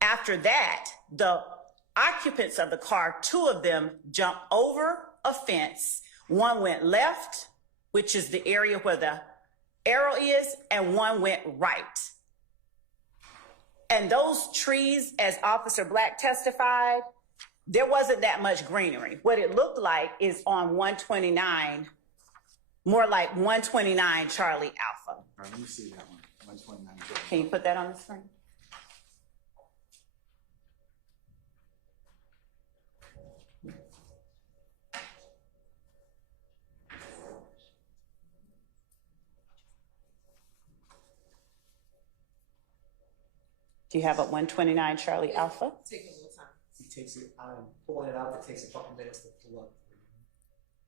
After that, the occupants of the car, two of them jumped over a fence. One went left, which is the area where the arrow is, and one went right. And those trees, as Officer Black testified, there wasn't that much greenery. What it looked like is on 129, more like 129 Charlie Alpha. All right, let me see that one. 129 Charlie. Can you put that on the screen? Do you have a 129 Charlie Alpha? Take a little time. It takes it, I'm pulling it out, it takes a couple minutes to pull up.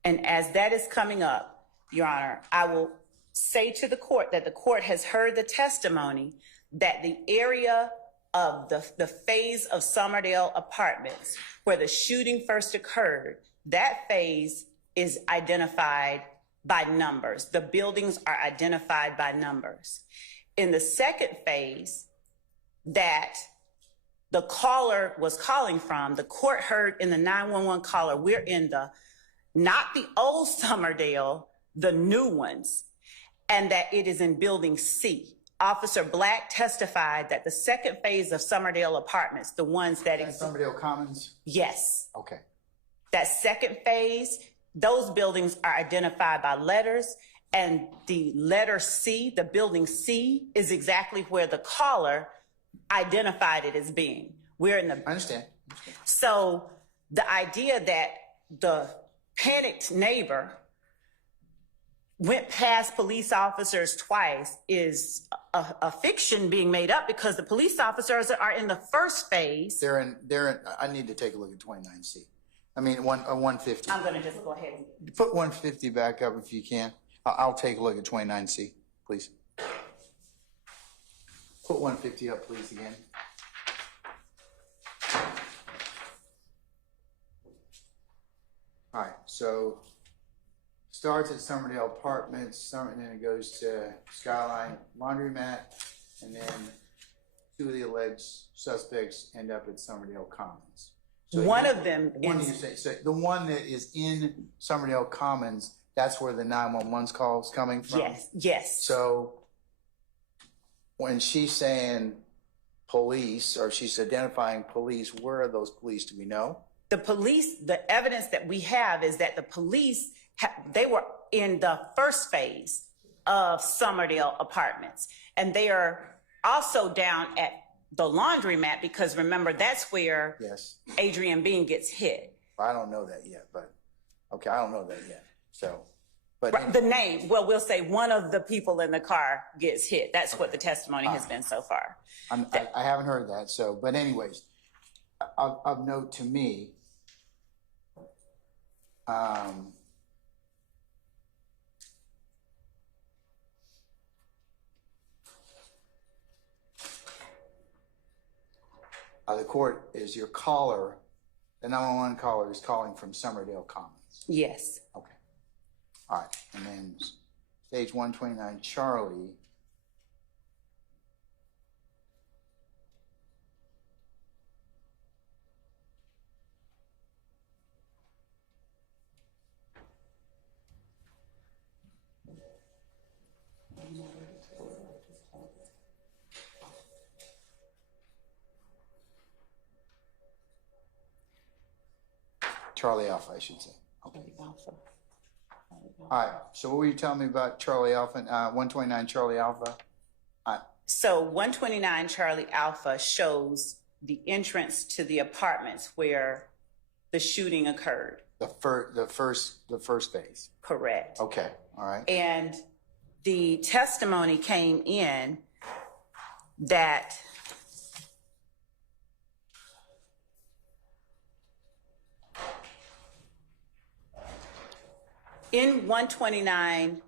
And as that is coming up, Your Honor, I will say to the court that the court has heard the testimony that the area of the phase of Summerdale Apartments where the shooting first occurred, that phase is identified by numbers. The buildings are identified by numbers. In the second phase that the caller was calling from, the court heard in the 911 caller, we're in the, not the old Summerdale, the new ones, and that it is in building C. Officer Black testified that the second phase of Summerdale Apartments, the ones that Summerdale Commons? Yes. Okay. That second phase, those buildings are identified by letters, and the letter C, the building C, is exactly where the caller identified it as being. We're in the... I understand. So the idea that the panicked neighbor went past police officers twice is a fiction being made up, because the police officers are in the first phase. They're in, I need to take a look at 29C. I mean, 150. I'm going to just go ahead and Put 150 back up if you can. I'll take a look at 29C, please. Put 150 up, please, again. All right, so starts at Somerdale Apartments, and then it goes to Skyline Laundromat, and then two of the alleged suspects end up at Somerdale Commons. So one of them one is, you say, so the one that is in Somerdale Commons, that's where the 911 call is coming from? yes. So when she's saying police, or she's identifying police, where are those police? Do we know? The police, the evidence that we have is that the police, they were in the first phase of Somerdale Apartments. And they are also down at the laundromat, because remember, that's where Yes. Adrian Bean gets hit. I don't know that yet, but, okay, I don't know that yet. So, but Right, the name, well, we'll say one of the people in the car gets hit. That's what the testimony has been so far. I haven't heard that, so, but anyways, of note to me, the court is your caller, the 911 caller is calling from Somerdale Commons. Yes. Okay. All right. And then stage 129, Charlie. Charlie Alpha, I should say. Okay. All right. So what were you telling me about Charlie Alpha, 129 Charlie Alpha? So 129 Charlie Alpha shows the entrance to the apartments where the shooting occurred. The first phase. Correct. Okay. All right. And the testimony came in that in 129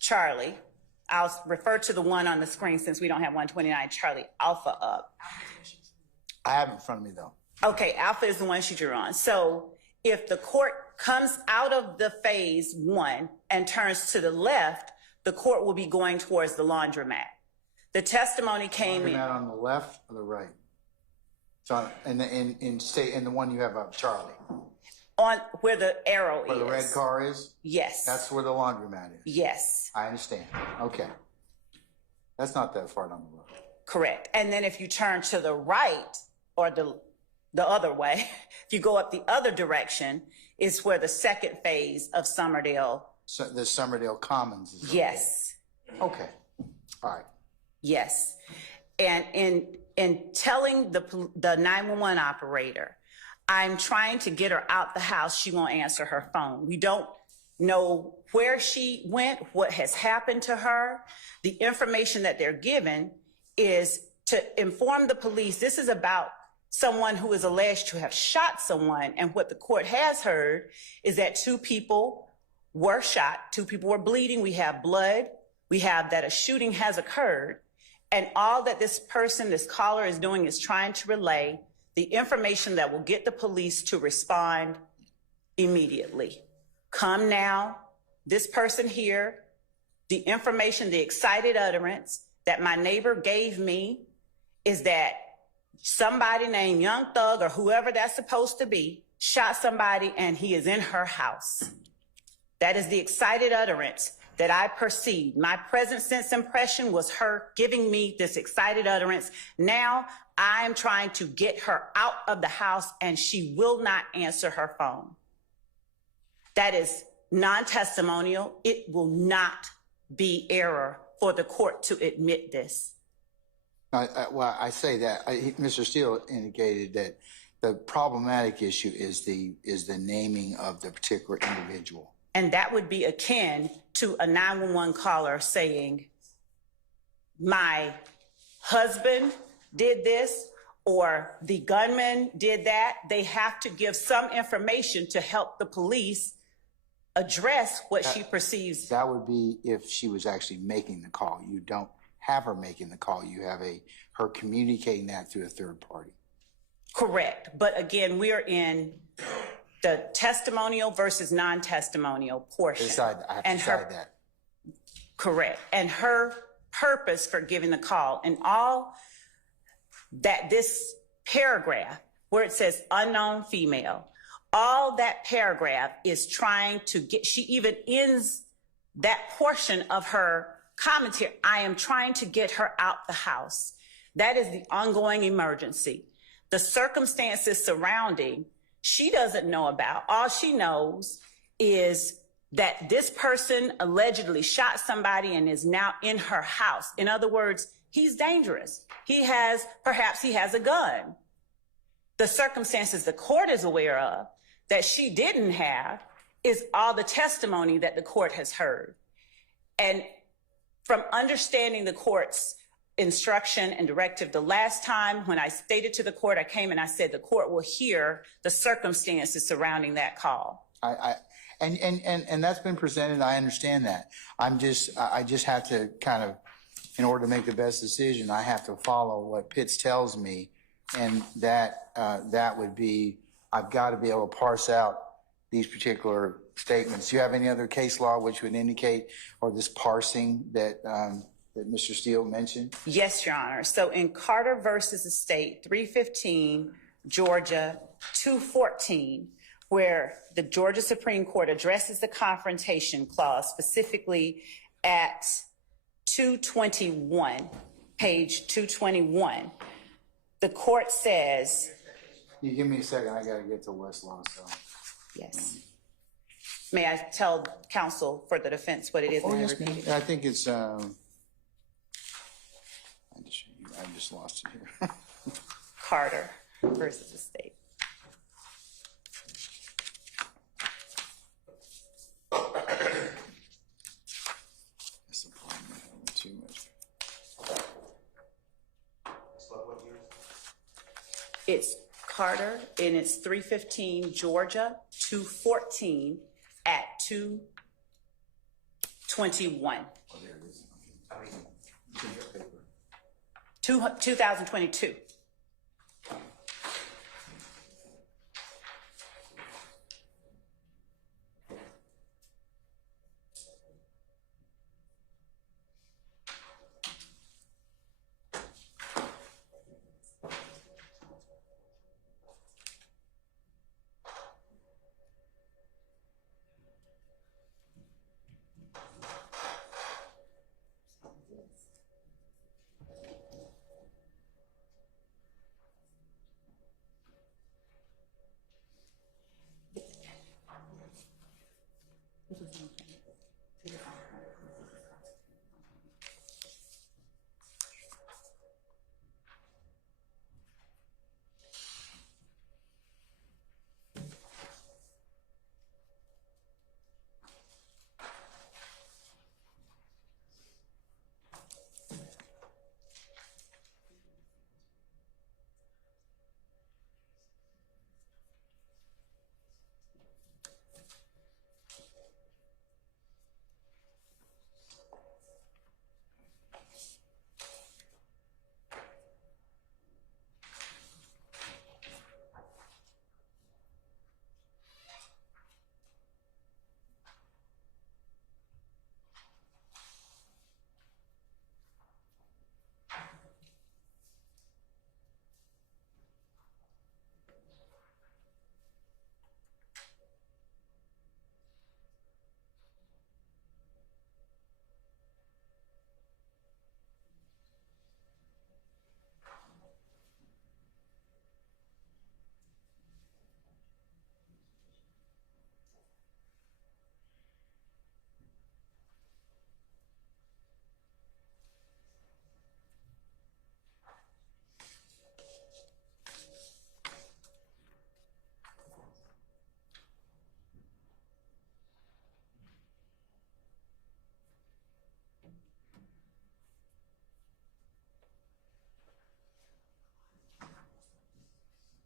Charlie, I'll refer to the one on the screen since we don't have 129 Charlie Alpha up. I have it in front of me though. Okay, Alpha is the one she drew on. So if the court comes out of the phase one and turns to the left, the court will be going towards the laundromat. The testimony came in. Laundromat on the left or the right? So in the one you have up, Charlie. On where the arrow is. Where the red car is? Yes. That's where the laundromat is. Yes. I understand. Okay. That's not that far down the road. Correct. And then if you turn to the right, or the other way, if you go up the other direction, is where the second phase of Somerdale. So the Somerdale Commons is. Yes. Okay. All right. Yes. And in telling the 911 operator, I'm trying to get her out the house, she won't answer her phone. We don't know where she went, what has happened to her. The information that they're given is to inform the police. This is about someone who is alleged to have shot someone. And what the court has heard is that 2 people were shot, 2 people were bleeding. We have blood. We have that a shooting has occurred. And all that this person, this caller, is doing is trying to relay the information that will get the police to respond immediately. Come now, this person here, the information, the excited utterance that my neighbor gave me is that somebody named Young Thug, or whoever that's supposed to be, shot somebody and he is in her house. That is the excited utterance that I perceived. My present sense impression was her giving me this excited utterance. Now I am trying to get her out of the house and she will not answer her phone. That is non-testimonial. It will not be error for the court to admit this. Well, I say that. Mr. Steele indicated that The problematic issue is the naming of the particular individual. And that would be akin to a 911 caller saying, my husband did this, or the gunman did that. They have to give some information to help the police address what she perceives. That would be if she was actually making the call. You don't have her making the call. You have her communicating that through a third party. Correct. But again, we're in the testimonial versus non-testimonial portion. I have to decide that. Correct. And her purpose for giving the call, and all that this paragraph where it says unknown female, all that paragraph is trying to get, she even ends that portion of her commentary, I am trying to get her out the house. That is the ongoing emergency. The circumstances surrounding, she doesn't know about. All she knows is that this person allegedly shot somebody and is now in her house. In other words, he's dangerous. Perhaps he has a gun. The circumstances the court is aware of that she didn't have is all the testimony that the court has heard. And from understanding the court's instruction and directive, the last time when I stated to the court, I came and I said the court will hear the circumstances surrounding that call. And that's been presented. I understand that. I just have to kind of, in order to make the best decision, I have to follow what Pitts tells me, and that would be, I've got to be able to parse out these particular statements. Do you have any other case law which would indicate, or this parsing that Mr. Steele mentioned? Yes, Your Honor. So in Carter versus the State, 315, Georgia, 214, where the Georgia Supreme Court addresses the confrontation clause specifically at 221, page 221, the court says, You give me a second, I got to get to Westlaw, so. yes. May I tell counsel for the defense what it is? Oh, yes, ma'am. I think it's, I just lost it here. Carter versus the State. That's the problem, I have too much. It's Carter, and it's 315 Georgia, 214 at 221. Oh, there it is. I mean, it's in your paper. 2022.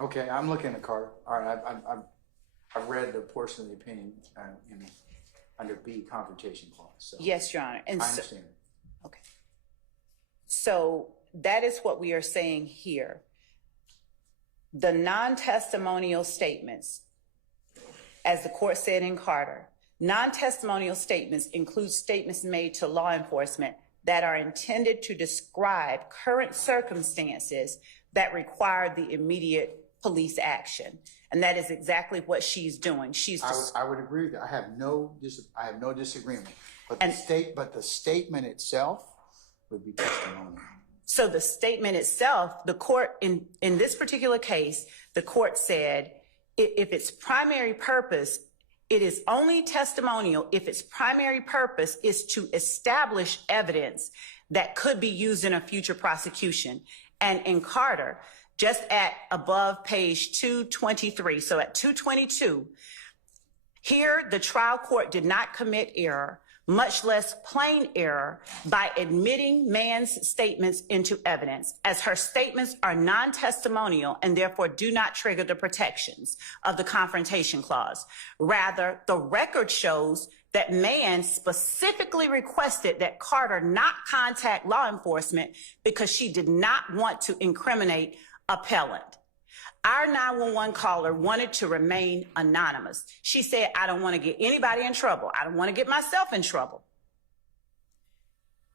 Okay, I'm looking at Carter. All right, I've read the portion of the opinion under B, confrontation clause. So Yes, Your Honor. And I so, understand. okay. So that is what we are saying here. The non-testimonial statements, as the court said in Carter, non-testimonial statements include statements made to law enforcement that are intended to describe current circumstances that require the immediate police action. And that is exactly what she's doing. I would agree with that. I have no disagreement. But the statement itself would be testimonial. So the statement itself, the court, in this particular case, the court said, if its primary purpose, it is only testimonial if its primary purpose is to establish evidence that could be used in a future prosecution. And in Carter, just at above page 223, so at 222, here the trial court did not commit error, much less plain error, by admitting Mann's statements into evidence, as her statements are non-testimonial and therefore do not trigger the protections of the confrontation clause. Rather, the record shows that Mann specifically requested that Carter not contact law enforcement because she did not want to incriminate appellant. Our 911 caller wanted to remain anonymous. She said, I don't want to get anybody in trouble. I don't want to get myself in trouble.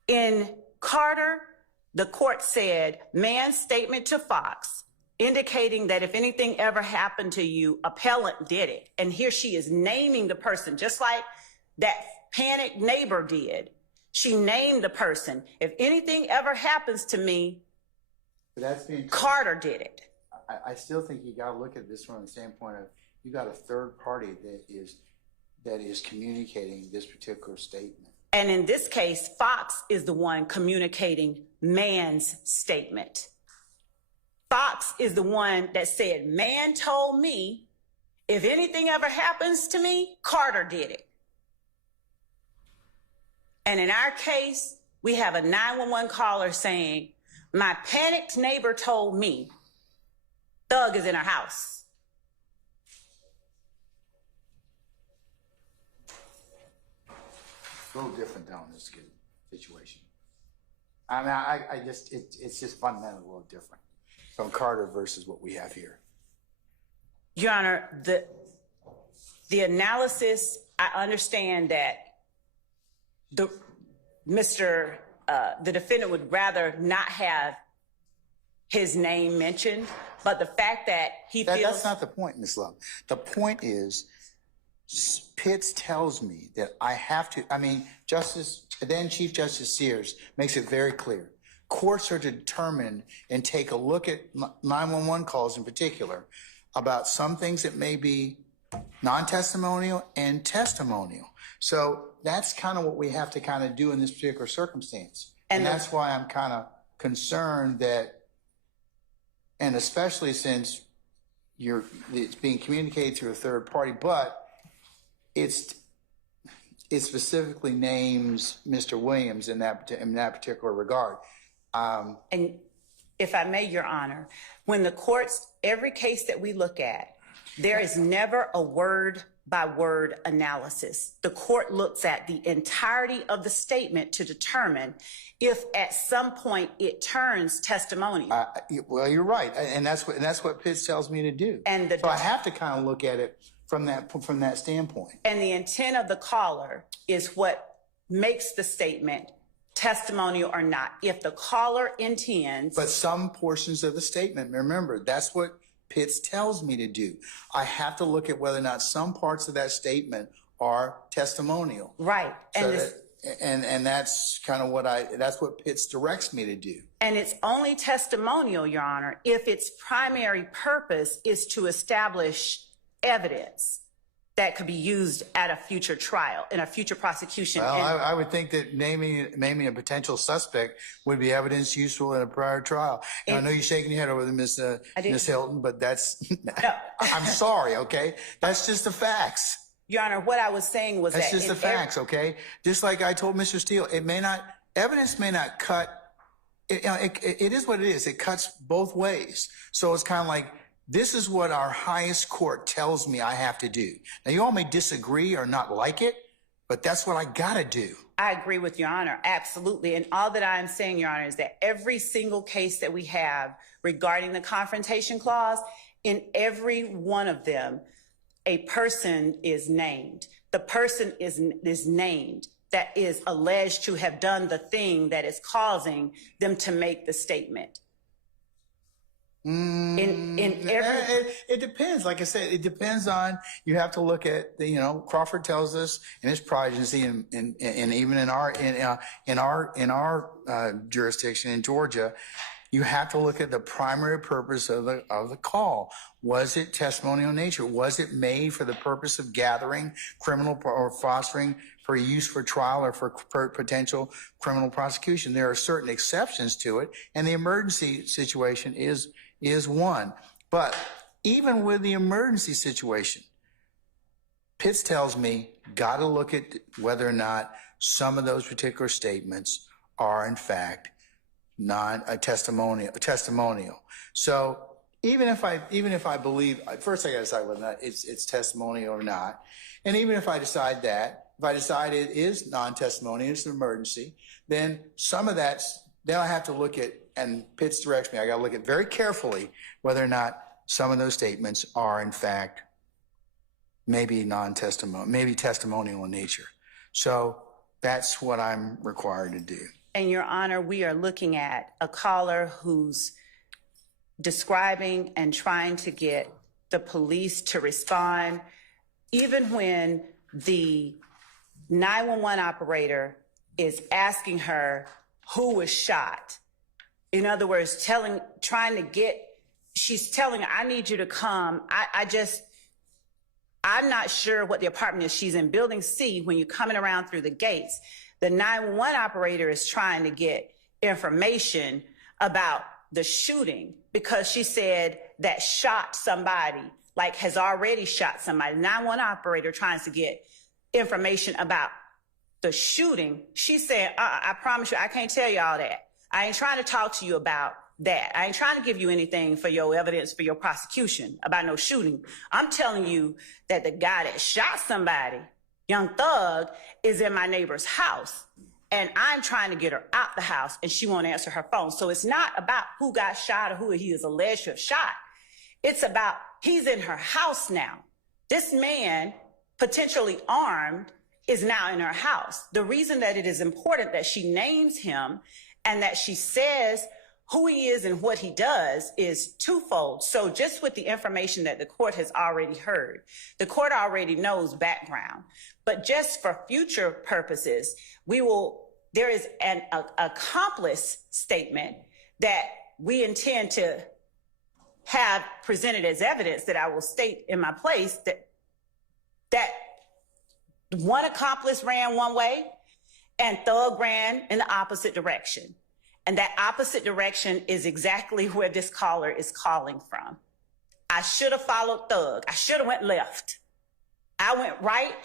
In Carter, the court said Mann's statement to Fox, indicating that if anything ever happened to you, appellant did it. And here she is naming the person, just like that panicked neighbor did. She named the person. If anything ever happens to me, Carter did it. I still think you got to look at this from the standpoint of you got a third party that is communicating this particular statement. And in this case, Fox is the one communicating Mann's statement. Fox is the one that said, Mann told me, if anything ever happens to me, Carter did it. And in our case, we have a 911 caller saying, my panicked neighbor told me Thug is in her house. A little different down in this situation. I mean, it's just fundamentally a little different from Carter versus what we have here. Your Honor, the analysis, I understand that the defendant would rather not have his name mentioned, but the fact that he feels... That's not the point, Ms. Love. The point is, Pitts tells me that I have to, then Chief Justice Sears makes it very clear. Courts are to determine and take a look at 911 calls in particular about some things that may be non-testimonial and testimonial. So that's kind of what we have to kind of do in this particular circumstance. And that's why I'm kind of concerned that, and especially since it's being communicated through a third party, but it specifically names Mr. Williams in that particular regard. And if I may, Your Honor, when the courts, every case that we look at, there is never a word-by-word analysis. The court looks at the entirety of the statement to determine if at some point it turns testimonial. Well, you're right, and that's what Pitts tells me to do. So I have to kind of look at it from that standpoint. And the intent of the caller is what makes the statement testimonial or not. If the caller intends... But some portions of the statement, remember, that's what Pitts tells me to do. I have to look at whether or not some parts of that statement are testimonial. Right. And that's kind of that's what Pitts directs me to do. And it's only testimonial, Your Honor, if its primary purpose is to establish evidence that could be used at a future trial, in a future prosecution. Well, I would think that naming a potential suspect would be evidence useful in a prior trial. And I know you're shaking your head over Miss Hilton, but that's, no. I'm sorry, okay? That's just the facts. Your Honor, what I was saying was that's just the facts, okay? Just like I told Mr. Steele, evidence may not cut, it is what it is. It cuts both ways. So it's kind of like, This is what our highest court tells me I have to do. Now, you all may disagree or not like it, but that's what I gotta do. I agree with Your Honor, absolutely. And all that I'm saying, Your Honor, is that every single case that we have regarding the confrontation clause, in every one of them, a person is named. The person is named that is alleged to have done the thing that is causing them to make the statement. It depends. Like I said, it depends on, you have to look at the, Crawford tells us in his progeny and even in our jurisdiction in Georgia, you have to look at the primary purpose of the call. Was it testimonial in nature? Was it made for the purpose of gathering criminal or fostering for use for trial or for potential criminal prosecution? There are certain exceptions to it, and the emergency situation is one. But even with the emergency situation, Pitts tells me, got to look at whether or not some of those particular statements are in fact testimonial. So even if I believe, first I got to decide whether or not it's testimonial or not. And even if I decide it is non-testimonial, it's an emergency, then some of then I have to look at, and Pitts directs me, I got to look at very carefully whether or not some of those statements are in fact maybe testimonial in nature. So that's what I'm required to do. And Your Honor, we are looking at a caller who's describing and trying to get the police to respond, even when the 911 operator is asking her who was shot. In other words, she's telling her, I need you to come. I'm not sure what the apartment is. She's in building C when you're coming around through the gates. The 911 operator is trying to get information about the shooting because she said that shot somebody, like has already shot somebody. 911 operator trying to get information about the shooting. She's saying, I promise you, I can't tell you all that. I ain't trying to talk to you about that. I ain't trying to give you anything for your evidence for your prosecution about no shooting. I'm telling you that the guy that shot somebody, Young Thug, is in my neighbor's house, and I'm trying to get her out the house, and she won't answer her phone. So it's not about who got shot or who he is alleged to have shot. It's about he's in her house now. This man, potentially armed, is now in her house. The reason that it is important that she names him and that she says who he is and what he does is twofold. So just with the information that the court has already heard, the court already knows background. But just for future purposes, there is an accomplice statement that we intend to have presented as evidence that I will state in my place that one accomplice ran one way and Thug ran in the opposite direction. And that opposite direction is exactly where this caller is calling from. I should have followed Thug. I should have went left. I went right,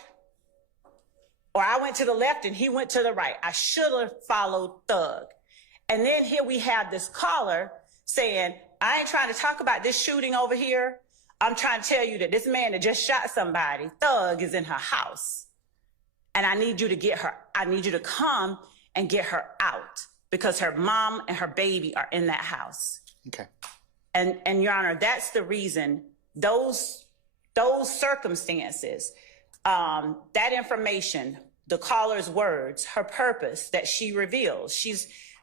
or I went to the left and he went to the right. I should have followed Thug. And then here we have this caller saying, I ain't trying to talk about this shooting over here. I'm trying to tell you that this man that just shot somebody, Thug, is in her house. And I need you to come and get her out because her mom and her baby are in that house. Okay. And Your Honor, that's the reason those circumstances, that information, the caller's words, her purpose that she reveals.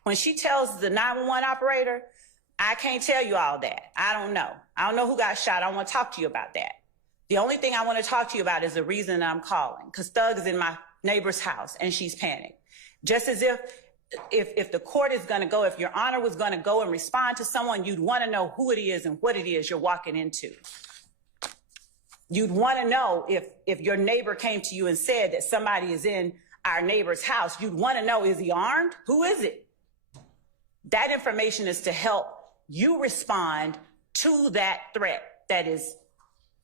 When she tells the 911 operator, I can't tell you all that. I don't know. I don't know who got shot. I don't want to talk to you about that. The only thing I want to talk to you about is the reason that I'm calling, because Thug is in my neighbor's house and she's panicked. Just as if the court is going to go, if Your Honor was going to go and respond to someone, you'd want to know who it is and what it is you're walking into. You'd want to know if your neighbor came to you and said that somebody is in our neighbor's house, you'd want to know, is he armed? Who is it? That information is to help you respond to that threat that is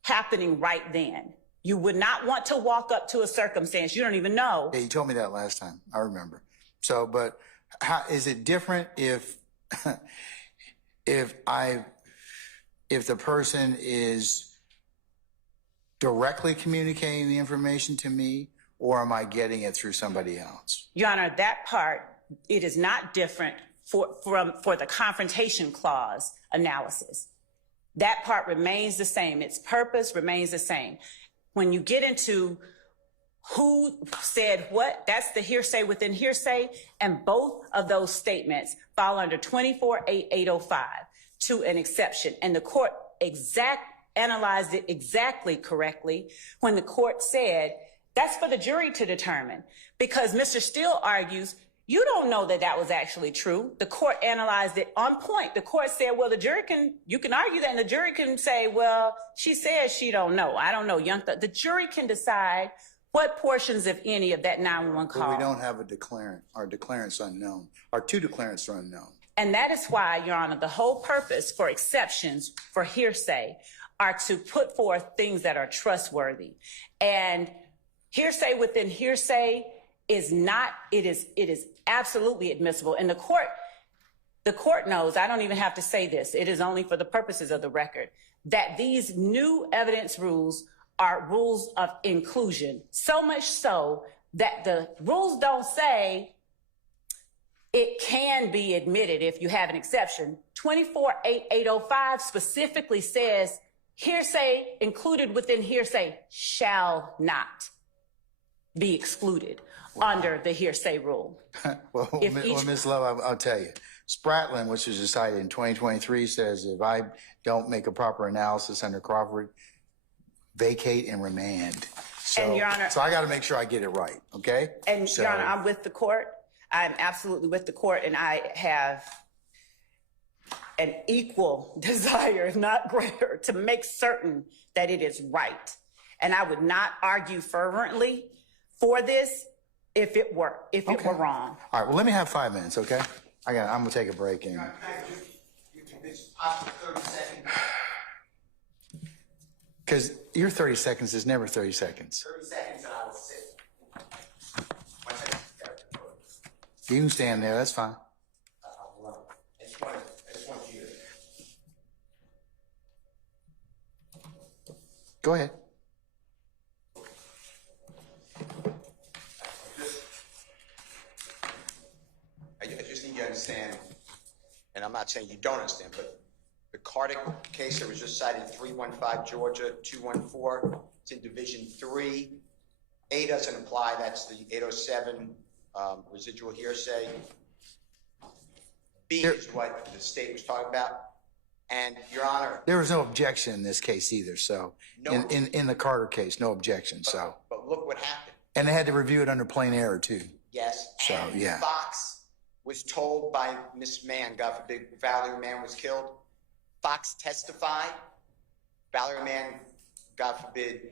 happening right then. You would not want to walk up to a circumstance you don't even know. Yeah, you told me that last time. I remember. So, but how is it different if if the person is directly communicating the information to me, or am I getting it through somebody else? Your Honor, that part, it is not different for the confrontation clause analysis. That part remains the same. Its purpose remains the same. When you get into who said what, that's the hearsay within hearsay, and both of those statements fall under 24-805 to an exception. And the court analyzed it exactly correctly when the court said that's for the jury to determine, because Mr. Steele argues you don't know that that was actually true. The court analyzed it on point. The court said, well, you can argue that, and the jury can say, well, she says she don't know. I don't know, the jury can decide what portions, if any, of that 911 call. But we don't have a declarant. Our declarant's unknown. Our two declarants are unknown. And that is why, Your Honor, the whole purpose for exceptions for hearsay are to put forth things that are trustworthy. And hearsay within hearsay is not, it is absolutely admissible. And the court knows, I don't even have to say this, it is only for the purposes of the record, that these new evidence rules are rules of inclusion. So much so that the rules don't say it can be admitted if you have an exception. 24-805 specifically says hearsay included within hearsay shall not be excluded under the hearsay rule. Well, Ms. Love, I'll tell you. Spratlin, which was decided in 2023, says if I don't make a proper analysis under Crawford, vacate and remand. So, and Your Honor, so I got to make sure I get it right, okay? And Your Honor, I'm with the court. I'm absolutely with the court, and I have an equal desire, if not greater, to make certain that it is right. And I would not argue fervently for this if it were wrong. All right, well, let me have 5 minutes, okay? I'm going to take a break. And because your 30 seconds is never 30 seconds. 30 seconds and I will sit. You can stand there, that's fine. I just want you to... Go ahead. I just need you to understand, and I'm not saying you don't understand, but the Carter case that was just cited, 315 Georgia 214, it's in Division 3. A doesn't apply, that's the 807 residual hearsay. B is what the state was talking about. And, Your Honor... There was no objection in this case either, so, No. in the Carter case, no objection, so. But look what happened. And they had to review it under plain error, too. Yes. So, and yeah. Fox was told by Miss Mann, God forbid, Valerie Mann was killed. Fox testified. Valerie Mann, God forbid,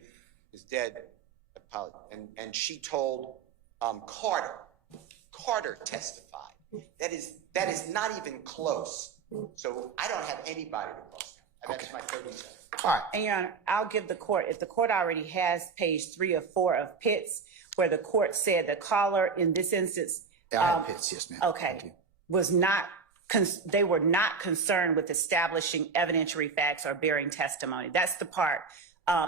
is dead. And she told Carter. Carter testified. That is not even close. So I don't have anybody to cross now. That's my 30 seconds. All right. And Your Honor, I'll give the court, if the court already has page 3 or 4 of Pitts, where the court said the caller in this instance, I have Pitts, yes, ma'am. okay, was not, they were not concerned with establishing evidentiary facts or bearing testimony. That's the part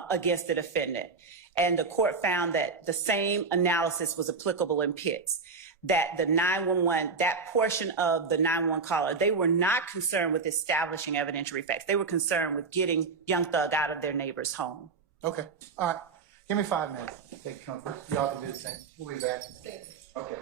against the defendant. And the court found that the same analysis was applicable in Pitts, that the 911, that portion of the 911 caller, they were not concerned with establishing evidentiary facts. They were concerned with getting Young Thug out of their neighbor's home. Okay. All right. Give me 5 minutes. Take comfort. Y'all can do the same. We'll be back. Okay.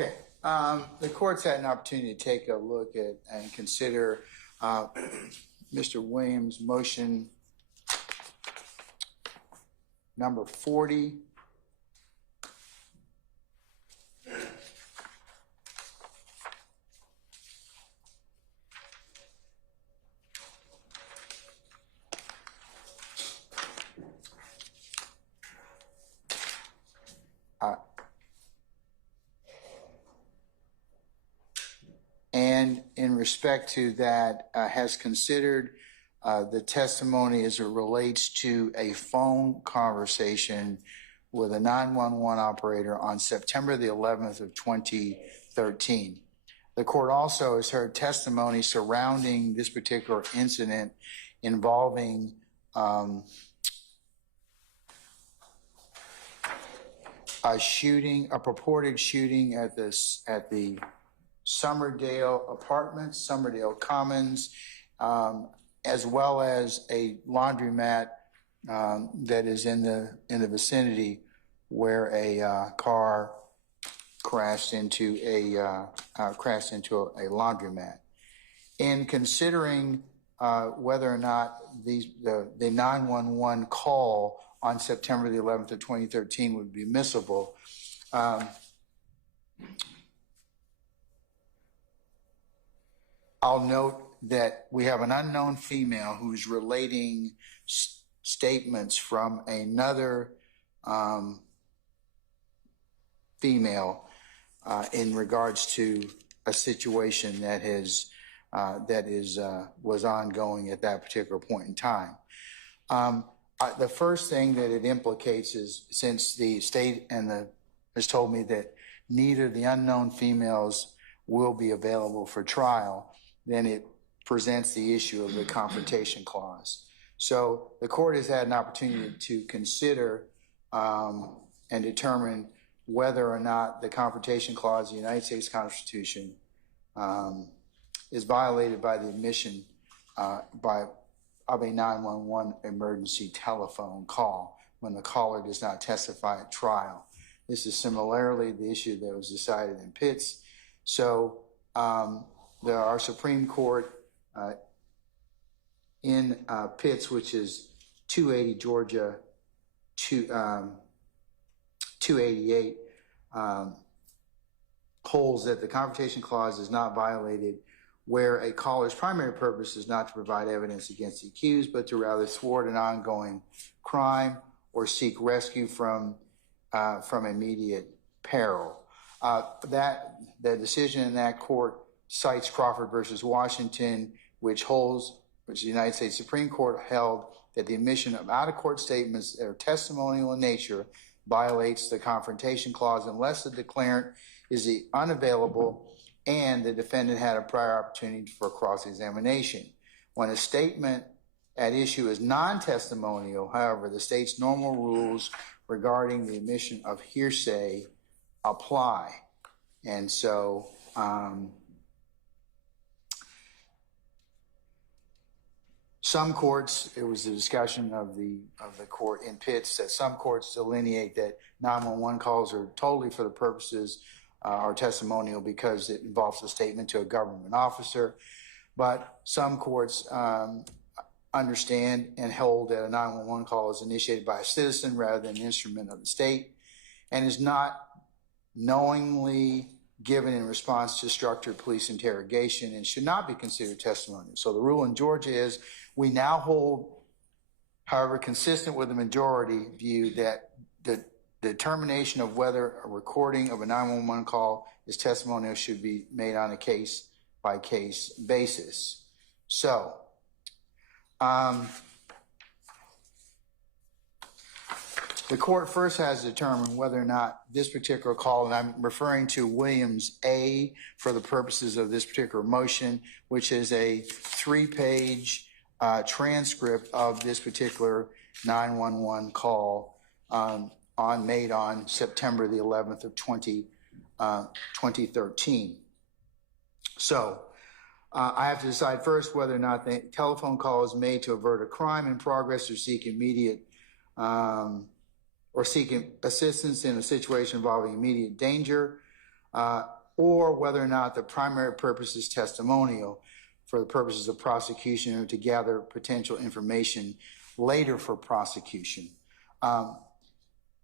Okay. The court's had an opportunity to take a look at and consider Mr. Williams' motion number 40. And in respect to that, has considered the testimony as it relates to a phone conversation with a 911 operator on September the 11th of 2013. The court also has heard testimony surrounding this particular incident involving a purported shooting at the Summerdale Apartments, Summerdale Commons, as well as a laundromat that is in the vicinity where a car crashed into a laundromat. In considering whether or not the 911 call on September the 11th of 2013 would be admissible, I'll note that we have an unknown female who's relating statements from another female in regards to a situation that was ongoing at that particular point in time. The first thing that it implicates is, since the state has told me that neither the unknown females will be available for trial, then it presents the issue of the confrontation clause. So the court has had an opportunity to consider and determine whether or not the confrontation clause of the United States Constitution is violated by the admission of a 911 emergency telephone call when the caller does not testify at trial. This is similarly the issue that was decided in Pitts. So our Supreme Court in Pitts, which is 280 Georgia 288, holds that the confrontation clause is not violated where a caller's primary purpose is not to provide evidence against the accused, but to rather thwart an ongoing crime or seek rescue from immediate peril. The decision in that court cites Crawford versus Washington, which the United States Supreme Court held that the admission of out-of-court statements that are testimonial in nature violates the confrontation clause unless the declarant is unavailable and the defendant had a prior opportunity for cross-examination. When a statement at issue is non-testimonial, however, the state's normal rules regarding the admission of hearsay apply. And so some courts, it was a discussion of the court in Pitts, that some courts delineate that 911 calls are totally for the purposes are testimonial because it involves a statement to a government officer. But some courts understand and hold that a 911 call is initiated by a citizen rather than an instrument of the state and is not knowingly given in response to structured police interrogation and should not be considered testimonial. So the rule in Georgia is we now hold, however, consistent with the majority view, that the determination of whether a recording of a 911 call is testimonial should be made on a case-by-case basis. So the court first has to determine whether or not this particular call, and I'm referring to Williams A for the purposes of this particular motion, which is a 3-page transcript of this particular 911 call made on September the 11th of 2013. So I have to decide first whether or not the telephone call is made to avert a crime in progress or seek immediate or seeking assistance in a situation involving immediate danger. or whether or not the primary purpose is testimonial for the purposes of prosecution or to gather potential information later for prosecution.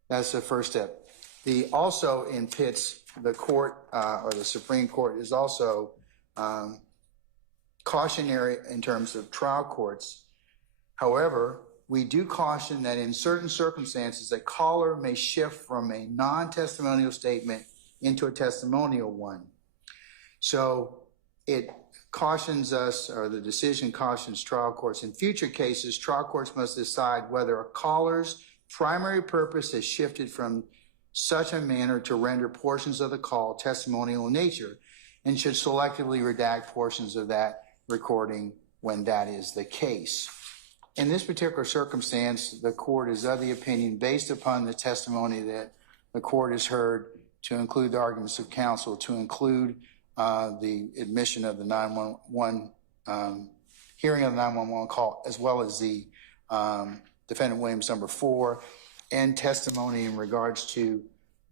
That's the first step. Also in Pitts, the court or the Supreme Court is also cautionary in terms of trial courts. However, we do caution that in certain circumstances, a caller may shift from a non-testimonial statement into a testimonial one. So it cautions us, or the decision cautions trial courts. In future cases, trial courts must decide whether a caller's primary purpose has shifted from such a manner to render portions of the call testimonial in nature, and should selectively redact portions of that recording when that is the case. In this particular circumstance, the court is of the opinion, based upon the testimony that the court has heard, to include the arguments of counsel, to include the admission of the 911, hearing of the 911 call, as well as the defendant Williams number 4, and testimony in regards to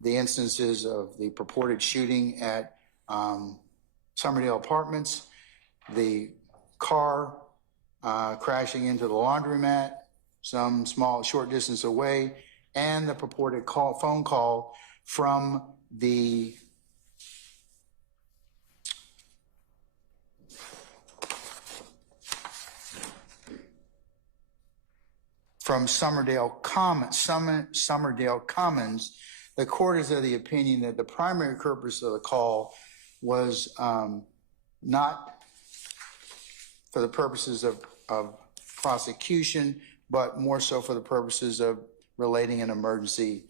the instances of the purported shooting at Summerdale Apartments, the car crashing into the laundromat some short distance away, and the purported phone call from Summerdale Commons. The court is of the opinion that the primary purpose of the call was not for the purposes of prosecution, but more so for the purposes of relating an emergency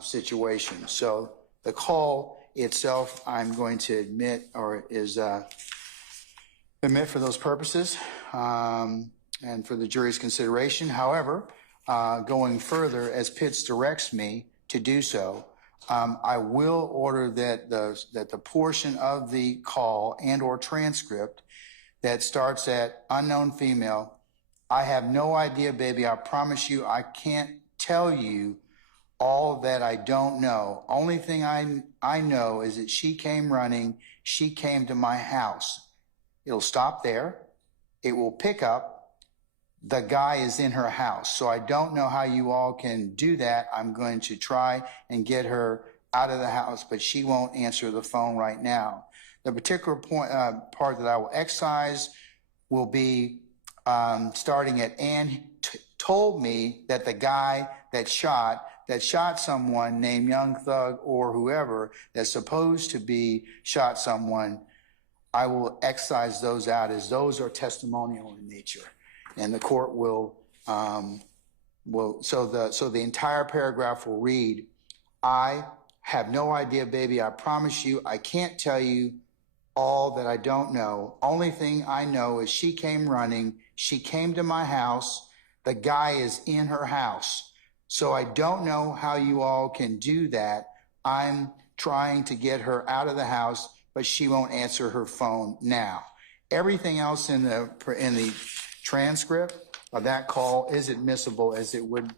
situation. So the call itself, I'm going to admit, or is admit for those purposes and for the jury's consideration. However, going further, as Pitts directs me to do so, I will order that the portion of the call and or transcript that starts at unknown female, I have no idea, baby, I promise you I can't tell you all that I don't know. Only thing I know is that she came running, she came to my house. It'll stop there. It will pick up, the guy is in her house. So I don't know how you all can do that. I'm going to try and get her out of the house, but she won't answer the phone right now. The particular part that I will excise will be starting at Ann told me that the guy that shot someone named Young Thug or whoever that's supposed to be shot someone. I will excise those out as those are testimonial in nature, and the court will so the entire paragraph will read, I have no idea, baby, I promise you I can't tell you all that I don't know. Only thing I know is she came running, she came to my house, the guy is in her house. So I don't know how you all can do that. I'm trying to get her out of the house, but she won't answer her phone now. Everything else in the transcript of that call is admissible as it would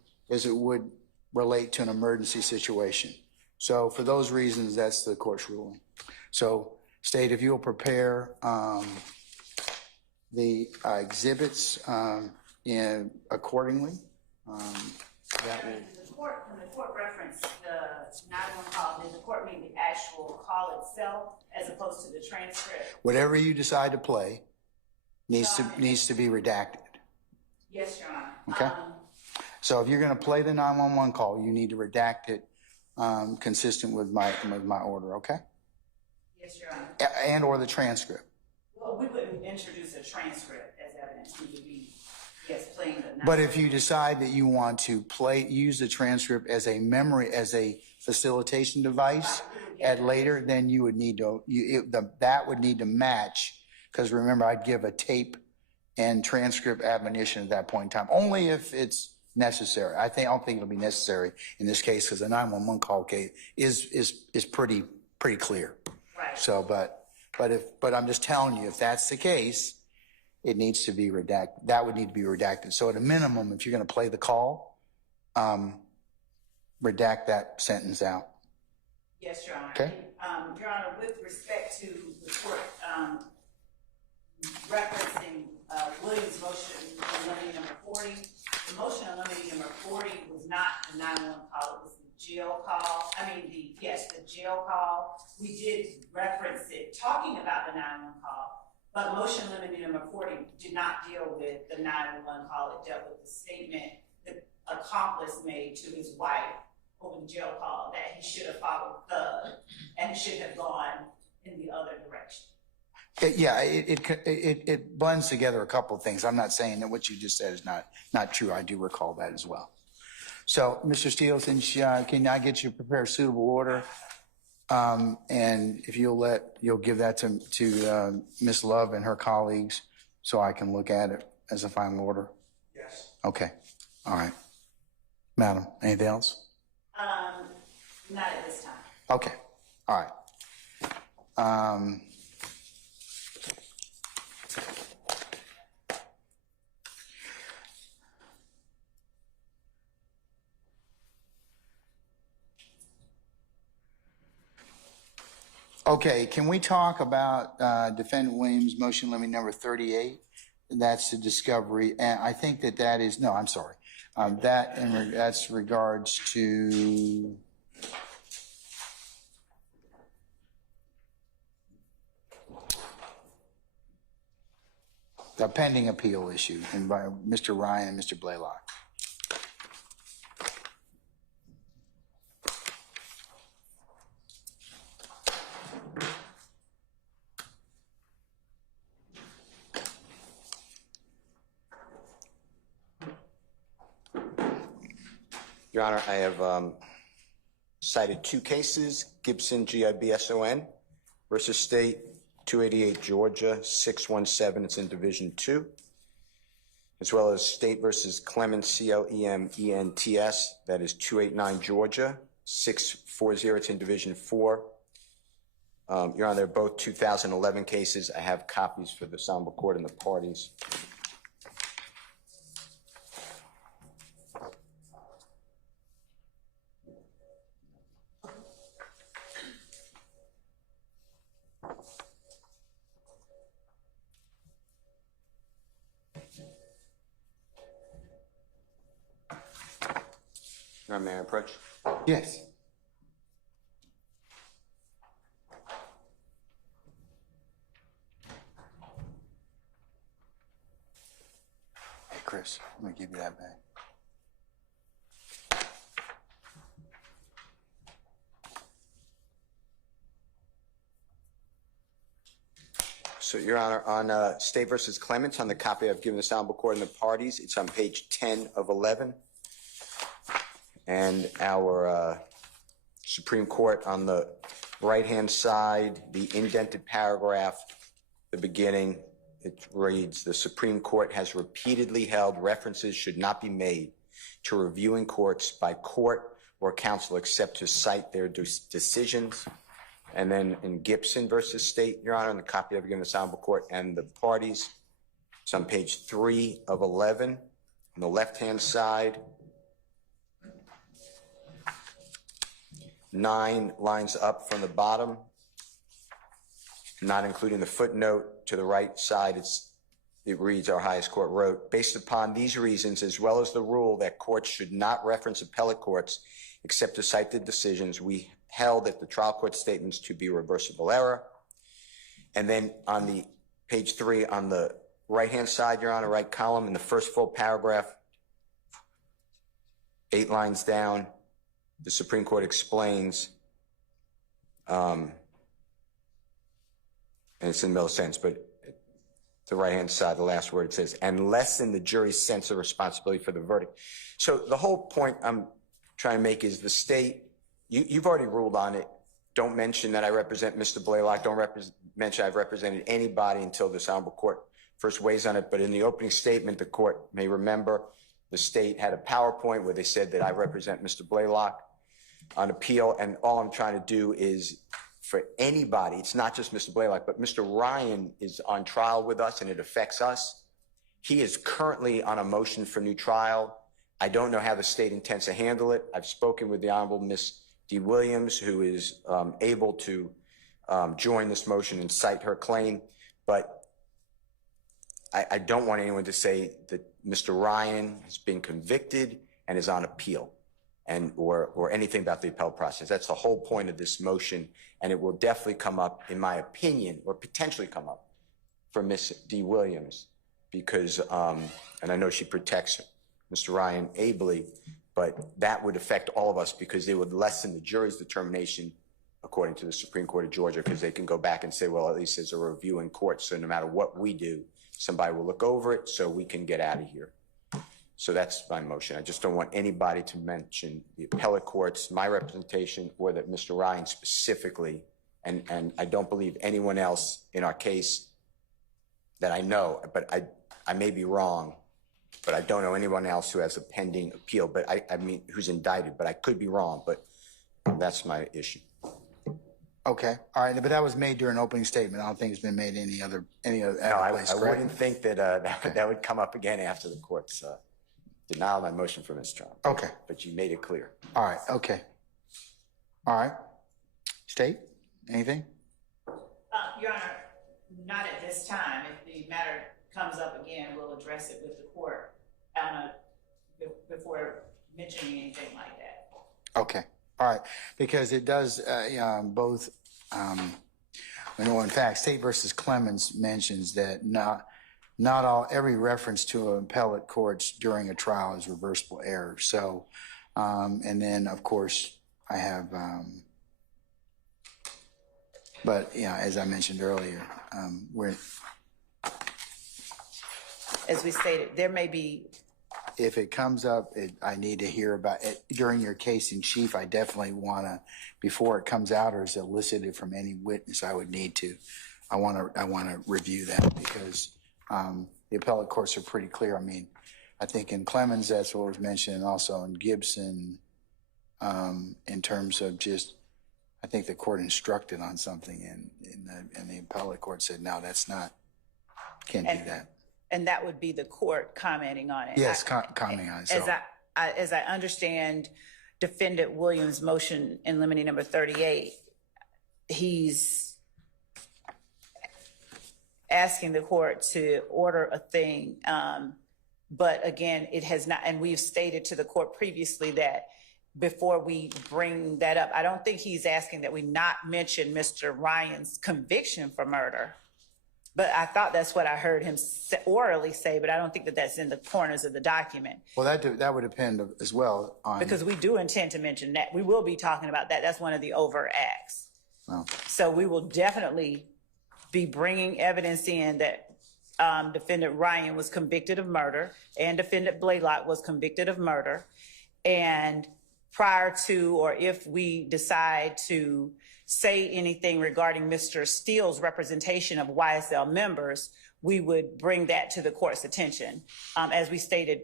relate to an emergency situation. So for those reasons, that's the court's ruling. So State, if you'll prepare the exhibits accordingly, that will. When the court referenced the 911 call, did the court mean the actual call itself as opposed to the transcript? Whatever you decide to play needs to be redacted. Yes, Your Honor. Okay. So if you're going to play the 911 call, you need to redact it consistent with my order. Okay. Yes, Your Honor. And or the transcript. Well, we wouldn't introduce a transcript as evidence. We would be, yes, playing the. But if you decide that you want to use the transcript as a memory, as a facilitation device at later, then you would need to, that would need to match. Because remember, I'd give a tape and transcript admonition at that point in time, only if it's necessary. I don't think it'll be necessary in this case because the 911 call case is pretty clear. Right. So, but I'm just telling you, if that's the case, it needs to be redacted. That would need to be redacted. So at a minimum, if you're going to play the call, redact that sentence out. Yes, Your Honor. Okay. Your Honor, with respect to the court, referencing, Williams' motion on limiting number 40, the motion on limiting number 40 was not the 911 call, it was the jail call. The jail call. We did reference it, talking about the 911 call, but motion limiting number 40 did not deal with the 911 call. It dealt with the statement the accomplice made to his wife over the jail call that he should have followed Thug and should have gone in the other direction. It blends together a couple of things. I'm not saying that what you just said is not true. I do recall that as well. So, Mr. Steele, can I get you to prepare a suitable order? And if you'll give that to Ms. Love and her colleagues so I can look at it as a final order? Yes. Okay. All right. Madam, anything else? Not at this time. Okay. All right. Okay, can we talk about Defendant Williams' motion limiting number 38? That's the discovery, and I think that is, no, I'm sorry. That's regards to the pending appeal issue and by Mr. Ryan and Mr. Blaylock. Your Honor, I have cited two cases, Gibson, G-I-B-S-O-N, versus State, 288 Georgia, 617, it's in Division 2, as well as State versus Clements, C-L-E-M-E-N-T-S, that is 289 Georgia, 640, it's in Division 4. Your Honor, they're both 2011 cases. I have copies for the Honorable Court and the parties. Your Honor, may I approach? Yes. Hey, Chris, I'm going to give you that back. So, Your Honor, on State versus Clements, on the copy I've given the Honorable Court and the parties, it's on page 10 of 11. And our Supreme Court on the right-hand side, the indented paragraph, the beginning, it reads, the Supreme Court has repeatedly held references should not be made to reviewing courts by court or counsel except to cite their decisions. And then in Gibson versus State, Your Honor, in the copy I've given the Honorable Court and the parties, it's on page 3 of 11 on the left-hand side. 9 lines up from the bottom, not including the footnote to the right side. It reads, our highest court wrote, based upon these reasons, as well as the rule that courts should not reference appellate courts except to cite the decisions, we held that the trial court statements to be reversible error. And then on the page 3 on the right-hand side, Your Honor, right column, in the first full paragraph, 8 lines down, the Supreme Court explains, and it's in the middle sentence, but the right-hand side, the last word, it says, and lessen the jury's sense of responsibility for the verdict. So the whole point I'm trying to make is the state, you've already ruled on it. Don't mention that I represent Mr. Blaylock. Don't mention I've represented anybody until this Honorable Court first weighs on it. But in the opening statement, the court may remember the state had a PowerPoint where they said that I represent Mr. Blaylock on appeal, and all I'm trying to do is for anybody, it's not just Mr. Blaylock, but Mr. Ryan is on trial with us and it affects us. He is currently on a motion for new trial. I don't know how the state intends to handle it. I've spoken with the Honorable Miss D. Williams, who is able to join this motion and cite her claim. But I don't want anyone to say that Mr. Ryan has been convicted and is on appeal, and or anything about the appellate process. That's the whole point of this motion, and it will definitely come up, in my opinion, or potentially come up for Ms. D. Williams, because, and I know she protects Mr. Ryan ably, but that would affect all of us because they would lessen the jury's determination, according to the Supreme Court of Georgia, because they can go back and say, well, at least there's a review in court, so no matter what we do, somebody will look over it so we can get out of here. So that's my motion. I just don't want anybody to mention the appellate courts, my representation, or that Mr. Ryan specifically, and I don't believe anyone else in our case that I know, but I may be wrong, but I don't know anyone else who has a pending appeal, but I mean, who's indicted, but I could be wrong, but that's my issue. Okay, all right, but that was made during opening statement. I don't think it's been made any other No, I wouldn't think that that would come up again after the court's denial of my motion for mistrial. Okay. But you made it clear. All right, okay. All right. State, anything? Your Honor, not at this time. If the matter comes up again, we'll address it with the court before mentioning anything like that. Okay, all right, because it does both, in fact, State versus Clemens mentions that every reference to an appellate courts during a trial is reversible error. So, and then of course I have, but yeah, as I mentioned earlier, As we stated, there may be. If it comes up, I need to hear about it during your case in chief. I definitely want to, before it comes out or is elicited from any witness, I would need to. I want to review that because the appellate courts are pretty clear. I mean, I think in Clemens that's what was mentioned, and also in Gibson, in terms of just, I think the court instructed on something, and the appellate court said, no, that's not, can't do that. And that would be the court commenting on it. Yes, commenting on it. So. As I understand Defendant Williams' motion in limine number 38, he's asking the court to order a thing. But again, it has not, and we've stated to the court previously that before we bring that up, I don't think he's asking that we not mention Mr. Ryan's conviction for murder. But I thought that's what I heard him orally say, but I don't think that that's in the corners of the document. Well, that would depend as well on. Because we do intend to mention that. We will be talking about that. That's one of the overt acts. Well. So we will definitely be bringing evidence in that Defendant Ryan was convicted of murder and Defendant Blaylock was convicted of murder. And prior to, or if we decide to say anything regarding Mr. Steele's representation of YSL members, we would bring that to the court's attention, as we stated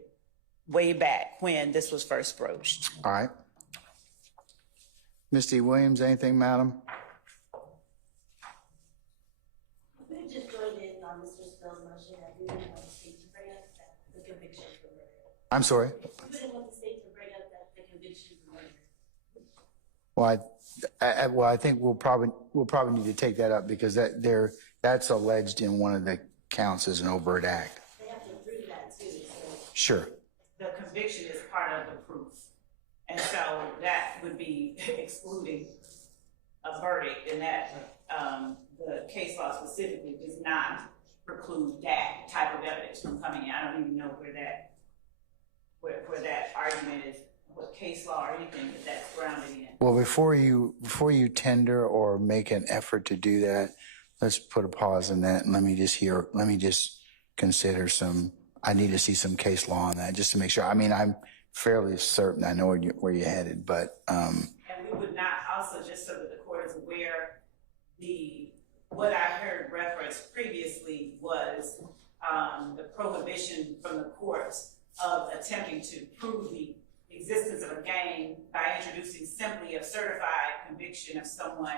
way back when this was first broached. All right. Ms. D. Williams, anything, madam? We just joined in on Mr. Steele's motion that we didn't want the state to bring up the conviction for murder. I'm sorry? We didn't want the state to bring up the conviction for murder. Well, I think we'll probably need to take that up because that's alleged in one of the counts as an overt act. They have to prove that too. So. Sure. The conviction is part of the proof. And so that would be excluding a verdict, and that the case law specifically does not preclude that type of evidence from coming in. I don't even know where that argument is, what case law or anything that's grounded in. Well, before you tender or make an effort to do that, let's put a pause on that and let me just consider I need to see some case law on that just to make sure. I mean, I'm fairly certain I know where you're headed, but. And we would not, also just so that the court is aware, what I heard referenced previously was the prohibition from the courts of attempting to prove the existence of a gang by introducing simply a certified conviction of someone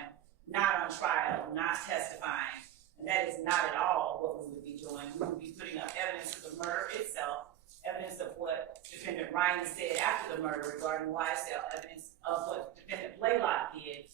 not on trial, not testifying. And that is not at all what we would be doing. We would be putting up evidence of the murder itself, evidence of what Defendant Ryan said after the murder regarding YSL, evidence of what defendant Blaylock did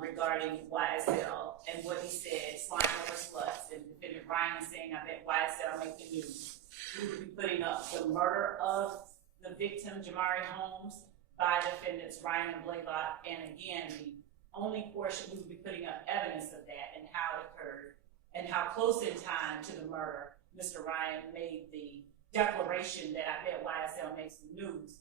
regarding YSL and what he said, slime over sluts, and defendant Ryan saying, I bet YSL make the news. We would be putting up the murder of the victim, Jamari Holmes, by defendants Ryan and Blaylock, and again, the only portion we would be putting up evidence of that and how it occurred and how close in time to the murder Mr. Ryan made the declaration that I bet YSL makes the news.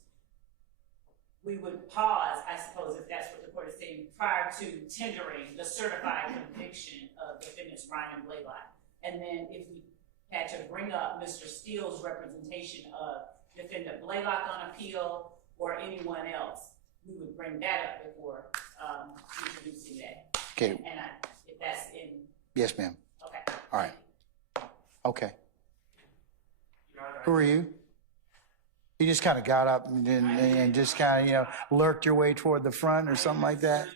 We would pause, I suppose, if that's what the court is saying, prior to tendering the certified conviction of defendants Ryan and Blaylock. And then if we had to bring up Mr. Steele's representation of defendant Blaylock on appeal or anyone else, we would bring that up before introducing that. Okay. And if that's in. Yes, ma'am. Okay. All right. Okay. Who are you? You just kind of got up and just kind of, lurked your way toward the front or something like that?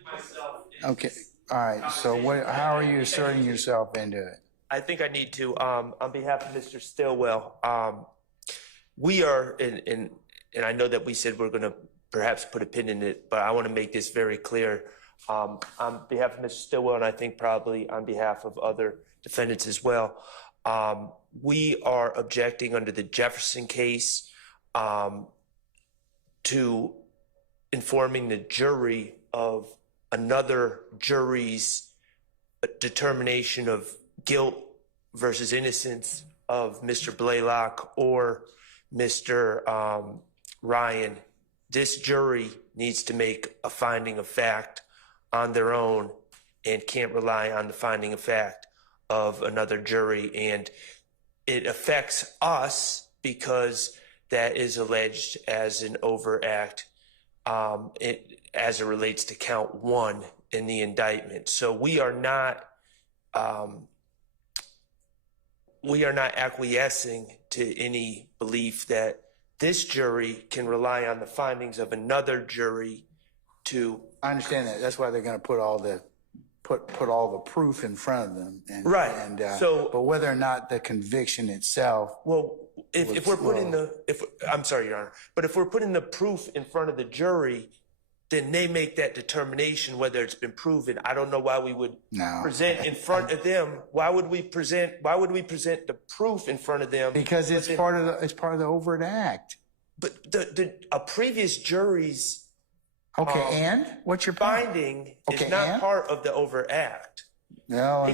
Okay. All right. So how are you asserting yourself into it? I think I need to, on behalf of Mr. Stillwell, we are, and I know that we said we're going to perhaps put a pin in it, but I want to make this very clear. On behalf of Mr. Stillwell, and I think probably on behalf of other defendants as well, we are objecting under the Jefferson case to informing the jury of another jury's determination of guilt versus innocence of Mr. Blaylock or Mr. Ryan. This jury needs to make a finding of fact on their own and can't rely on the finding of fact of another jury. And it affects us because that is alleged as an overact as it relates to count 1 in the indictment. So we are not acquiescing to any belief that this jury can rely on the findings of another jury to. I understand that. That's why they're going to put all the proof in front of them. And, Right. And, So, but whether or not the conviction itself. Well, if we're putting I'm sorry, Your Honor, but if we're putting the proof in front of the jury, then they make that determination whether it's been proven. I don't know why we would present in front of them. Why would we present the proof in front of them? Because it's part of the overt act. But a previous jury's and what's your point? finding is not part of the overt act. No,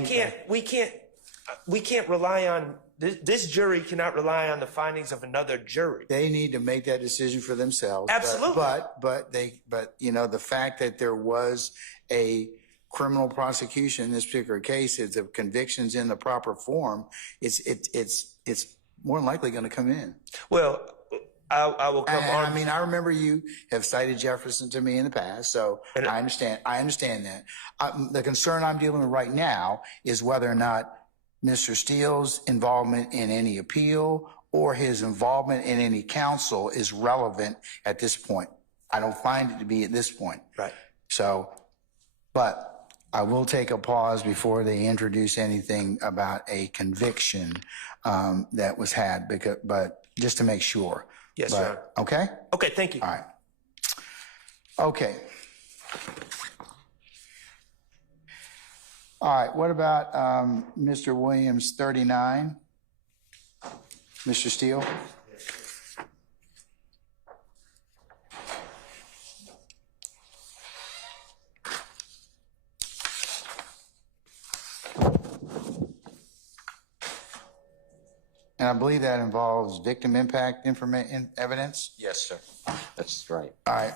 we can't rely on this jury cannot rely on the findings of another jury. They need to make that decision for themselves. Absolutely. But the fact that there was a criminal prosecution in this particular case, if the conviction's in the proper form, it's more than likely going to come in. Well, I will come on. I mean, I remember you have cited Jefferson to me in the past, so I understand that. The concern I'm dealing with right now is whether or not Mr. Steele's involvement in any appeal or his involvement in any counsel is relevant at this point. I don't find it to be at this point. Right. So, but I will take a pause before they introduce anything about a conviction that was had, but just to make sure. Yes, sir. Okay? Okay, thank you. All right. Okay. All right, what about Mr. Williams, 39? Mr. Steele? And I believe that involves victim impact evidence? Yes, sir. That's right. All right.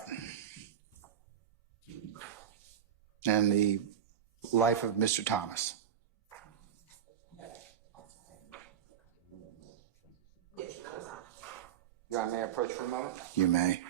And the life of Mr. Thomas. Your Honor, may I approach for a moment? You may.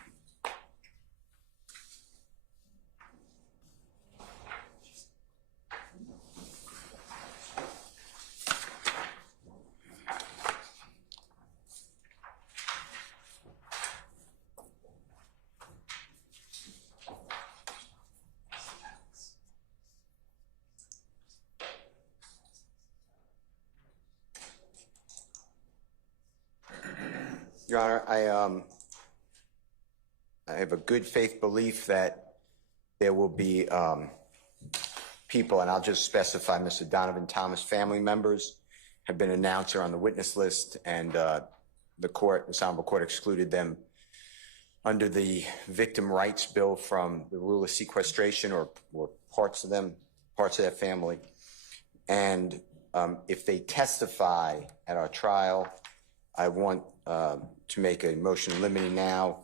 Your Honor, I have a good faith belief that there will be people, and I'll just specify Mr. Donovan Thomas family members have been announced or on the witness list, and the Honorable Court excluded them under the victim rights bill from the rule of sequestration or parts of that family. And if they testify at our trial, I want to make a motion limiting now,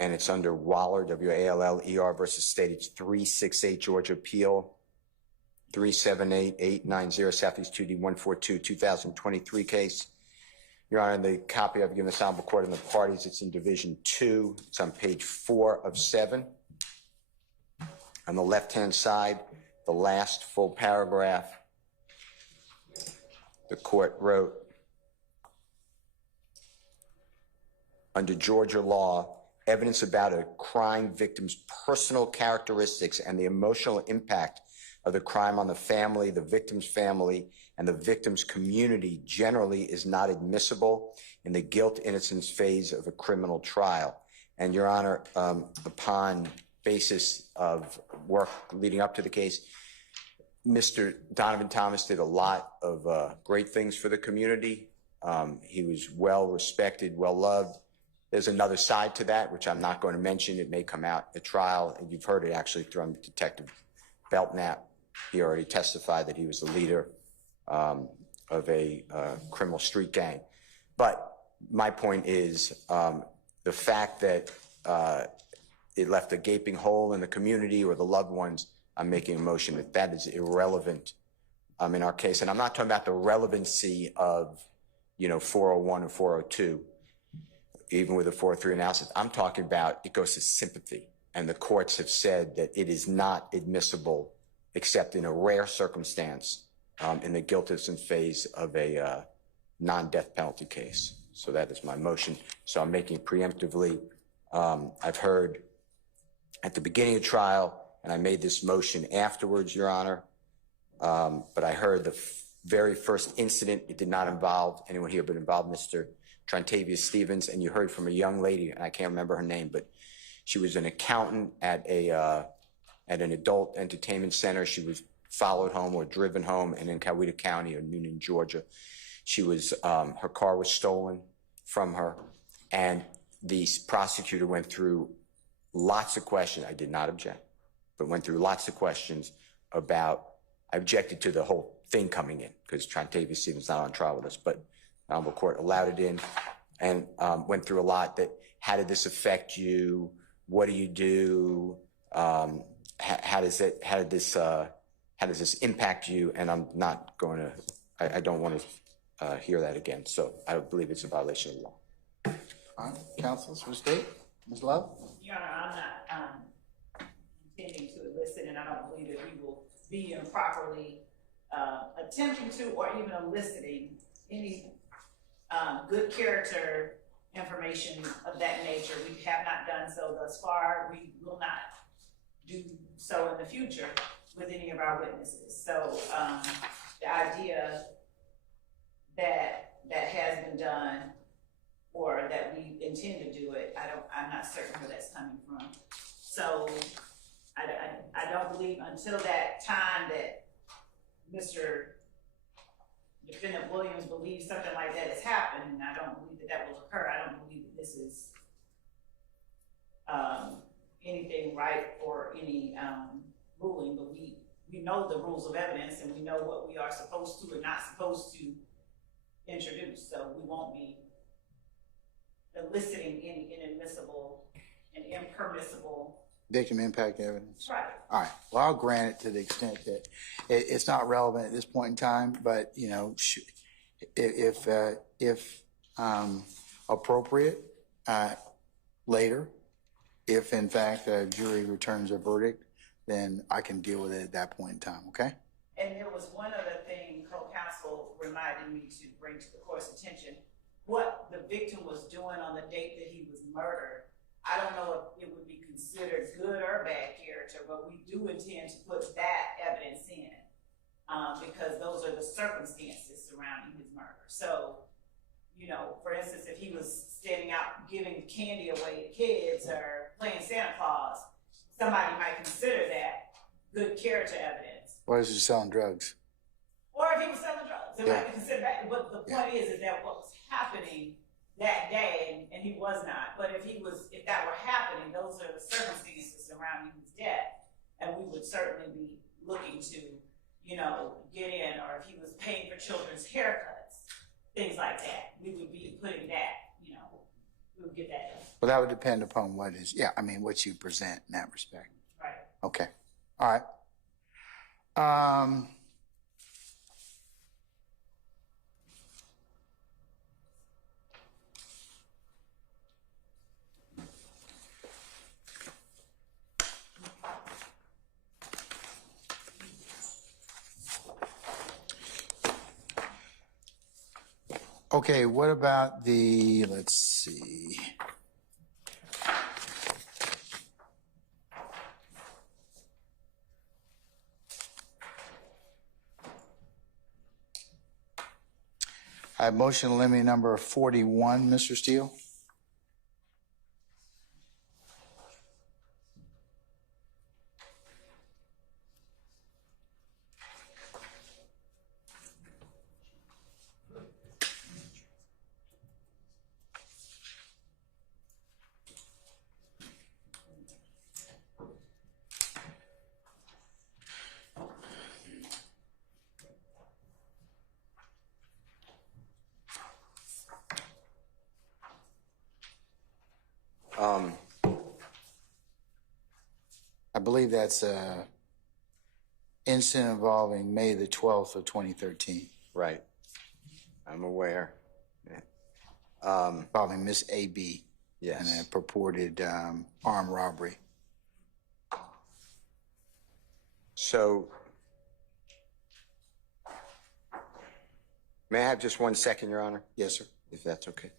and it's under Waller, W-A-L-L-E-R versus State. It's 368 Georgia Appeal, 378-890 Southeast 2D 142, 2023 case. Your Honor, the copy I've given the Honorable Court and the parties, it's in Division 2. It's on page 4 of 7. On the left-hand side, the last full paragraph, the court wrote, under Georgia law, evidence about a crime victim's personal characteristics and the emotional impact of the crime on the family, the victim's family, and the victim's community generally is not admissible in the guilt-innocence phase of a criminal trial. And Your Honor, upon basis of work leading up to the case, Mr. Donovan Thomas did a lot of great things for the community. He was well respected, well loved. There's another side to that, which I'm not going to mention. It may come out at trial, and you've heard it actually from Detective Belknap. He already testified that he was the leader of a criminal street gang. But my point is the fact that it left a gaping hole in the community or the loved ones, I'm making a motion that that is irrelevant in our case. And I'm not talking about the relevancy of, 401 or 402, even with a 403 analysis. I'm talking about it goes to sympathy. And the courts have said that it is not admissible except in a rare circumstance in the guilt-innocence phase of a non-death penalty case. So that is my motion. So I'm making it preemptively. I've heard at the beginning of trial, and I made this motion afterwards, Your Honor, but I heard the very first incident. It did not involve anyone here, but involved Mr. Trantavia Stevens, and you heard from a young lady, and I can't remember her name, but she was an accountant at an adult entertainment center. She was followed home or driven home, and in Coweta County or Noonan, Georgia, she was her car was stolen from her, and the prosecutor went through lots of questions. I did not object, but went through lots of questions about. I objected to the whole thing coming in because Trantavia Stevens not on trial with us, but the Honorable Court allowed it in, and went through a lot. That how did this affect you? What do you do? How does this impact you? And I'm not going to. I don't want to hear that again. So I believe it's a violation of the law. All right, counsels for the state, Ms. Love. Your Honor, I'm not intending to elicit, and I don't believe that we will be improperly attempting to or even eliciting any good character information of that nature. We have not done so thus far. We will not do so in the future with any of our witnesses. So the idea that has been done or that we intend to do it, I'm not certain where that's coming from. So I don't believe until that time that Mr. Defendant Williams believes something like that has happened, and I don't believe that will occur. I don't believe that this is anything right or any ruling, but we know the rules of evidence and we know what we are supposed to and not supposed to introduce. So we won't be eliciting any inadmissible and impermissible Victim impact evidence. Right. All right. Well, I'll grant it to the extent that it's not relevant at this point in time, but if appropriate, later, if in fact a jury returns a verdict, then I can deal with it at that point in time. Okay. And there was one other thing co-counsel reminded me to bring to the court's attention. What the victim was doing on the date that he was murdered, I don't know if it would be considered good or bad character, but we do intend to put that evidence in because those are the circumstances surrounding his murder. So, for instance, if he was standing out giving candy away to kids or playing Santa Claus, somebody might consider that good character evidence. What is he selling drugs? Or if he was selling drugs, it might be considered that. But the point is that what was happening that day, and he was not. But if that were happening, those are the circumstances surrounding his death, and we would certainly be looking to, get in, or if he was paying for children's haircuts, things like that, we would be putting that, we would get that done. Well, that would depend upon what you present in that respect. Right. Okay. All right. Okay, what about let's see. I have motion to limit number 41, Mr. Steele. I believe that's an incident involving May the 12th of 2013. Right. I'm aware. Involving Miss A.B. Yes. And a purported armed robbery. So, may I have just 1 second, Your Honor? Yes, sir. If that's okay.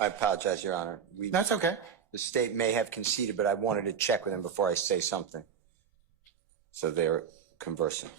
I apologize, Your Honor. That's okay. The state may have conceded, but I wanted to check with them before I say something. So they're conversing.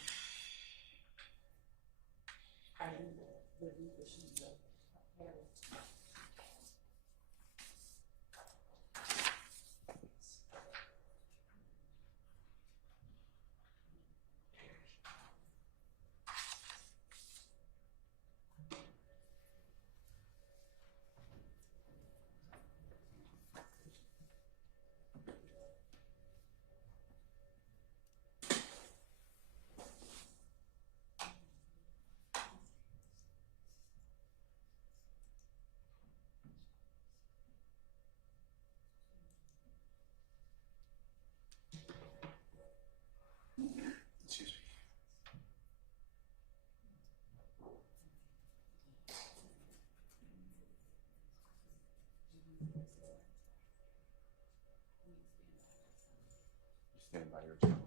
Excuse me. Stand by your table.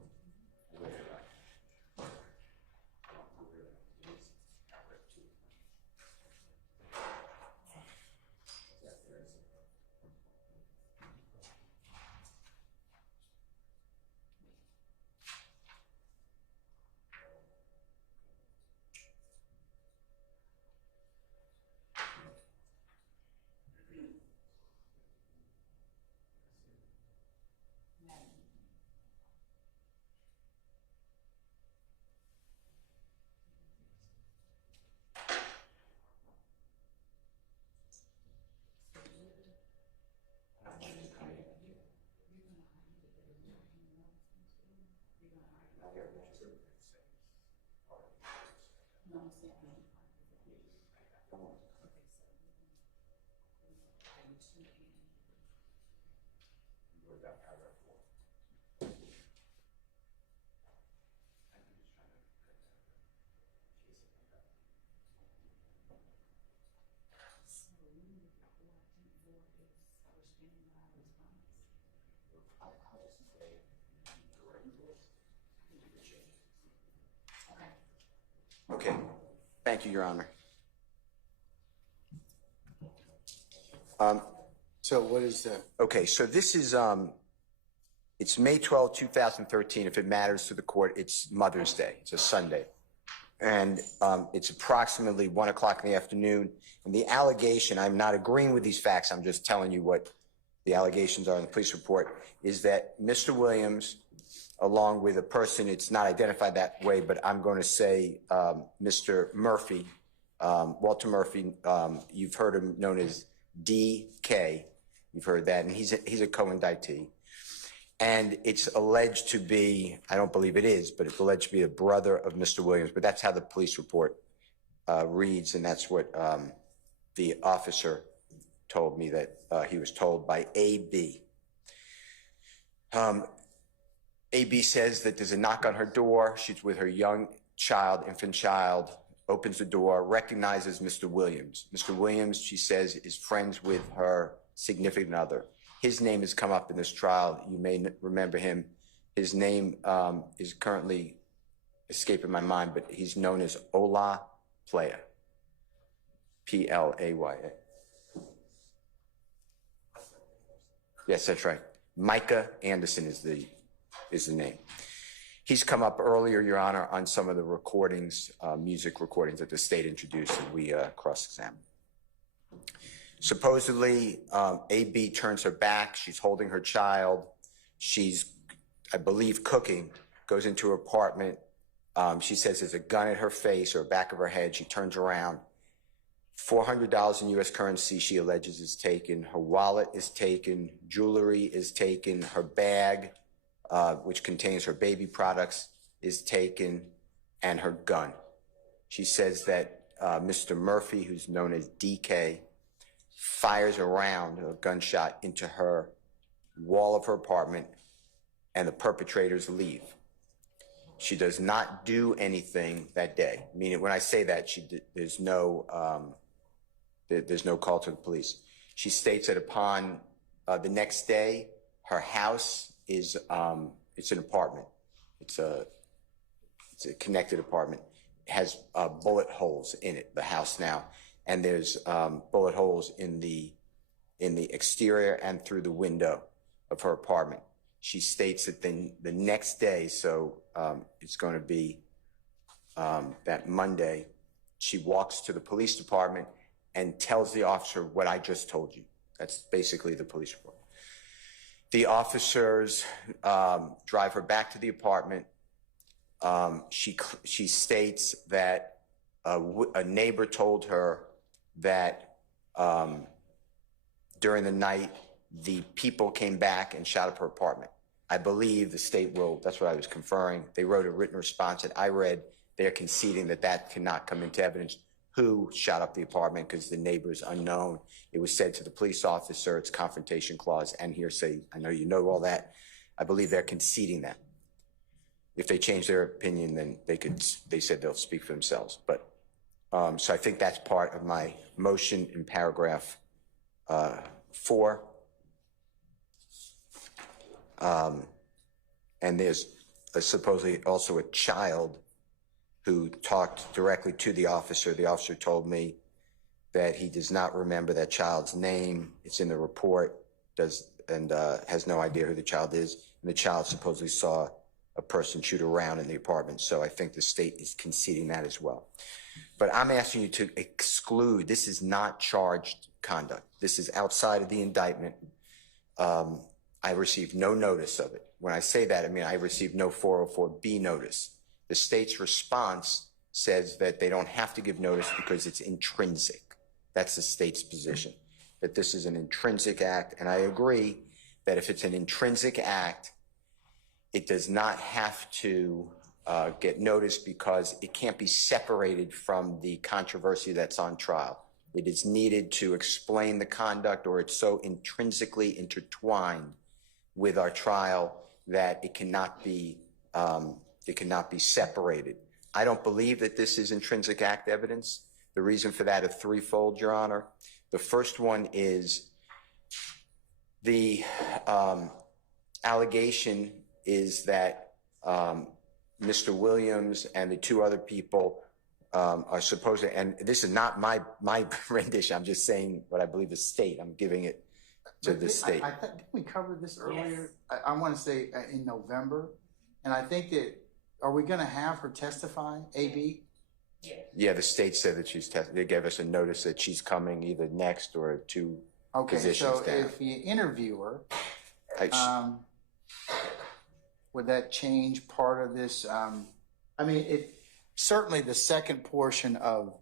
Okay. Thank you, Your Honor. So what is that? Okay, so this is, it's May 12, 2013. If it matters to the court, it's Mother's Day. It's a Sunday. And it's approximately 1 o'clock in the afternoon. And the allegation, I'm not agreeing with these facts, I'm just telling you what the allegations are in the police report, is that Mr. Williams, along with a person, it's not identified that way, but I'm going to say Mr. Murphy, Walter Murphy, you've heard him known as DK, you've heard that, and he's a co-indictee. And it's alleged to be, I don't believe it is, but it's alleged to be a brother of Mr. Williams, but that's how the police report reads, and that's what the officer told me that he was told by AB. AB says that there's a knock on her door. She's with her young child, infant child, opens the door, recognizes Mr. Williams. Mr. Williams, she says, is friends with her significant other. His name has come up in this trial. You may remember him. His name is currently escaping my mind, but he's known as Ola Playa, Playa. Yes, that's right. Micah Anderson is the name. He's come up earlier, Your Honor, on some of the recordings, music recordings that the state introduced, and we cross-examined. Supposedly, AB turns her back. She's holding her child. She's, I believe, cooking, goes into her apartment. She says there's a gun at her face or back of her head. She turns around. $400 in U.S. currency, she alleges, is taken. Her wallet is taken. Jewelry is taken. Her bag, which contains her baby products, is taken, and her gun. She says that Mr. Murphy, who's known as DK, fires a round, a gunshot, into her wall of her apartment, and the perpetrators leave. She does not do anything that day. Meaning, when I say that, there's no call to the police. She states that upon the next day, her house is it's an apartment. It's a connected apartment. It has bullet holes in it. The house now, and there's bullet holes in the exterior and through the window of her apartment. She states that the next day, so it's going to be that Monday, she walks to the police department and tells the officer what I just told you. That's basically the police report. The officers drive her back to the apartment. She states that a neighbor told her that during the night, the people came back and shot up her apartment. I believe the state will, that's what I was conferring. They wrote a written response that I read. They're conceding that that cannot come into evidence. Who shot up the apartment, because the neighbor's unknown. It was said to the police officer, it's confrontation clause and hearsay. I know you know all that. I believe they're conceding that. If they change their opinion, then they said they'll speak for themselves. But, so I think that's part of my motion in paragraph 4. And there's supposedly also a child who talked directly to the officer. The officer told me that he does not remember that child's name. It's in the report, has no idea who the child is. And the child supposedly saw a person shoot around in the apartment. So I think the state is conceding that as well. But I'm asking you to exclude, this is not charged conduct. This is outside of the indictment. I received no notice of it. When I say that, I mean I received no 404B notice. The state's response says that they don't have to give notice because it's intrinsic. That's the state's position, that this is an intrinsic act. And I agree that if it's an intrinsic act, it does not have to get notice because it can't be separated from the controversy that's on trial. It is needed to explain the conduct, or it's so intrinsically intertwined with our trial that it cannot be separated. I don't believe that this is intrinsic act evidence. The reason for that is threefold, Your Honor. The first one is the allegation is that Mr. Williams and the two other people are supposed to, and this is not my rendition, I'm just saying what I believe the state, I'm giving it to the state. I think, didn't we cover this earlier? I want to say in November, and I think that, are we going to have her testify, AB? Yeah, the state said that they gave us a notice that she's coming either next or two positions so down. if you interview her, I- would that change part of this? I mean, it certainly the second portion of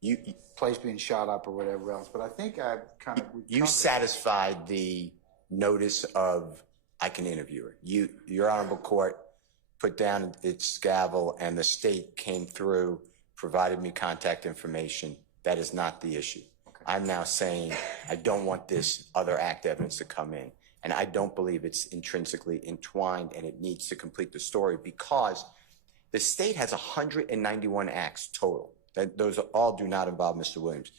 you place being shot up or whatever else, but I think I kind of you satisfied the notice of I can interview her. Your honorable court put down its gavel, and the state came through, provided me contact information. That is not the issue. Okay. I'm now saying I don't want this other act evidence to come in, and I don't believe it's intrinsically entwined, and it needs to complete the story because the state has 191 acts total. Those all do not involve Mr. Williams,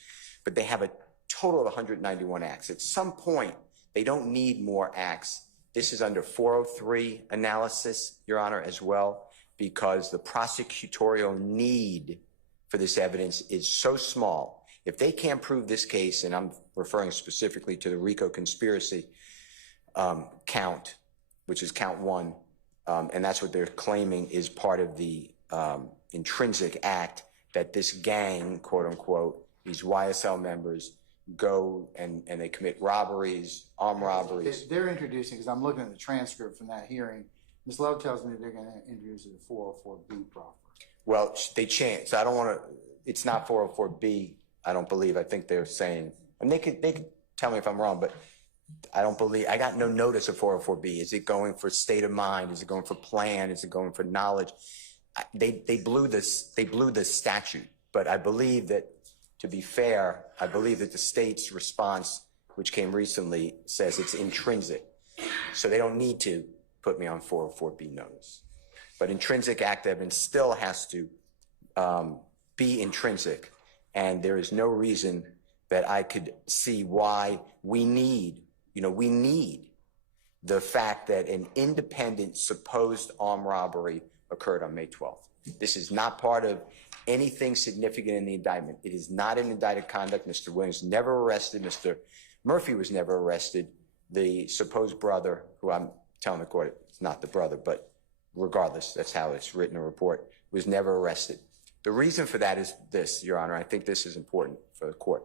but they have a total of 191 acts. At some point, they don't need more acts. This is under 403 analysis, Your Honor, as well, because the prosecutorial need for this evidence is so small. If they can't prove this case, and I'm referring specifically to the RICO conspiracy count, which is count 1, and that's what they're claiming is part of the intrinsic act that this gang, quote unquote, these YSL members go and they commit robberies, armed robberies. They're introducing, because I'm looking at the transcript from that hearing, Ms. Love tells me they're going to introduce the 404B proffer. Well, they changed. So I don't want to, it's not 404B, I don't believe. I think they're saying, and they could tell me if I'm wrong, but I don't believe, I got no notice of 404B. Is it going for state of mind? Is it going for plan? Is it going for knowledge? They blew the statute, but I believe that, to be fair, I believe that the state's response, which came recently, says it's intrinsic. So they don't need to put me on 404B notice. But intrinsic act evidence still has to be intrinsic. And there is no reason that I could see why we need the fact that an independent supposed armed robbery occurred on May 12th. This is not part of anything significant in the indictment. It is not an indicted conduct. Mr. Williams never arrested. Mr. Murphy was never arrested. The supposed brother, who I'm telling the court it's not the brother, but regardless, that's how it's written in a report, was never arrested. The reason for that is this, Your Honor. I think this is important for the court.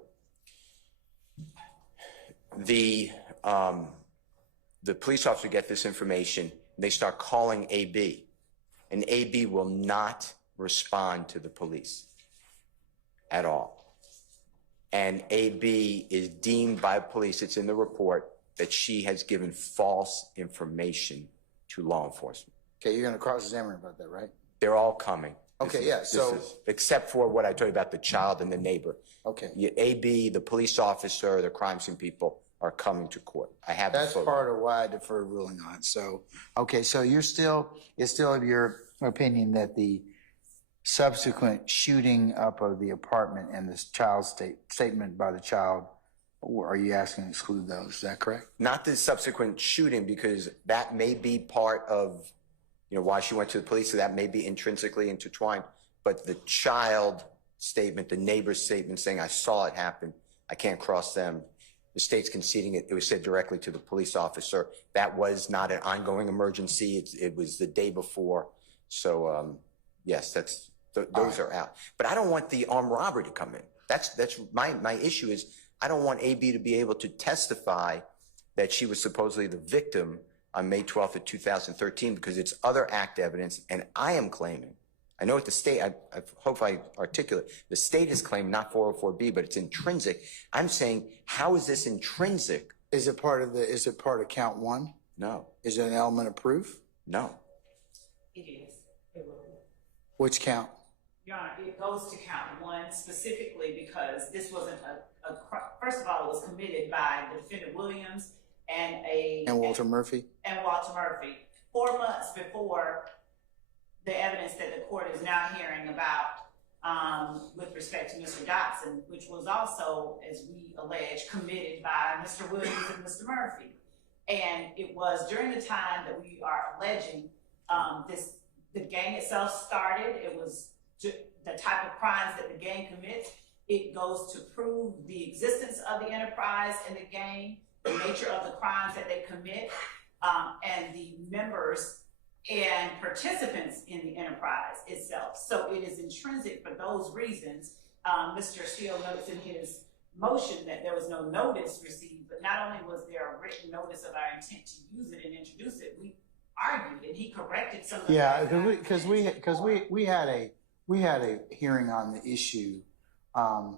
The police officer get this information, and they start calling AB, and AB will not respond to the police at all. And AB is deemed by police, it's in the report, that she has given false information to law enforcement. Okay, you're going to cross-examine about that, right? They're all coming. Except for what I told you about the child and the neighbor. Okay. AB, the police officer, the crime scene people are coming to court. I have That's part of why I deferred ruling on it. So, okay, so it's still of your opinion that the subsequent shooting up of the apartment and this child's statement by the child, or are you asking to exclude those? Is that correct? Not the subsequent shooting, because that may be part of, why she went to the police, so that may be intrinsically intertwined. But the child statement, the neighbor's statement saying, I saw it happen, I can't cross them, the state's conceding it. It was said directly to the police officer. That was not an ongoing emergency. It was the day before. So, yes, those are out. But I don't want the armed robbery to come in. That's my issue is I don't want AB to be able to testify that she was supposedly the victim on May 12th of 2013 because it's other act evidence. And I am claiming, I know what the state, I hope I articulate, the state has claimed not 404B, but it's intrinsic. I'm saying, how is this intrinsic? Is it part of count 1? No. Is it an element of proof? No. It is. It will be. Which count? Your Honor, it goes to count 1 specifically because this wasn't first of all, it was committed by the defendant Williams and Walter Murphy? And Walter Murphy. 4 months before the evidence that the court is now hearing about with respect to Mr. Dotson, which was also, as we allege, committed by Mr. Williams and Mr. Murphy. And it was during the time that we are alleging the gang itself started. It was the type of crimes that the gang commits. It goes to prove the existence of the enterprise and the gang, the nature of the crimes that they commit, and the members and participants in the enterprise itself. So it is intrinsic for those reasons. Mr. Steele notes in his motion that there was no notice received, but not only was there a written notice of our intent to use it and introduce it, we argued and he corrected some of the. Yeah, because we had a hearing on the issue on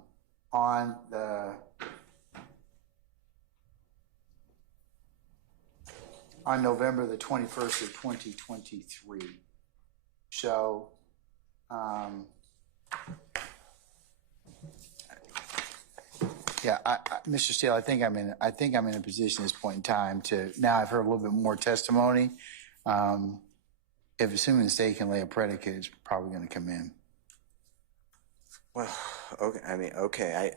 November the 21st of 2023. So, yeah, Mr. Steele, I think I'm in a position at this point in time to, now I've heard a little bit more testimony. If assuming the state can lay a predicate, it's probably going to come in. Well, okay. I mean, okay.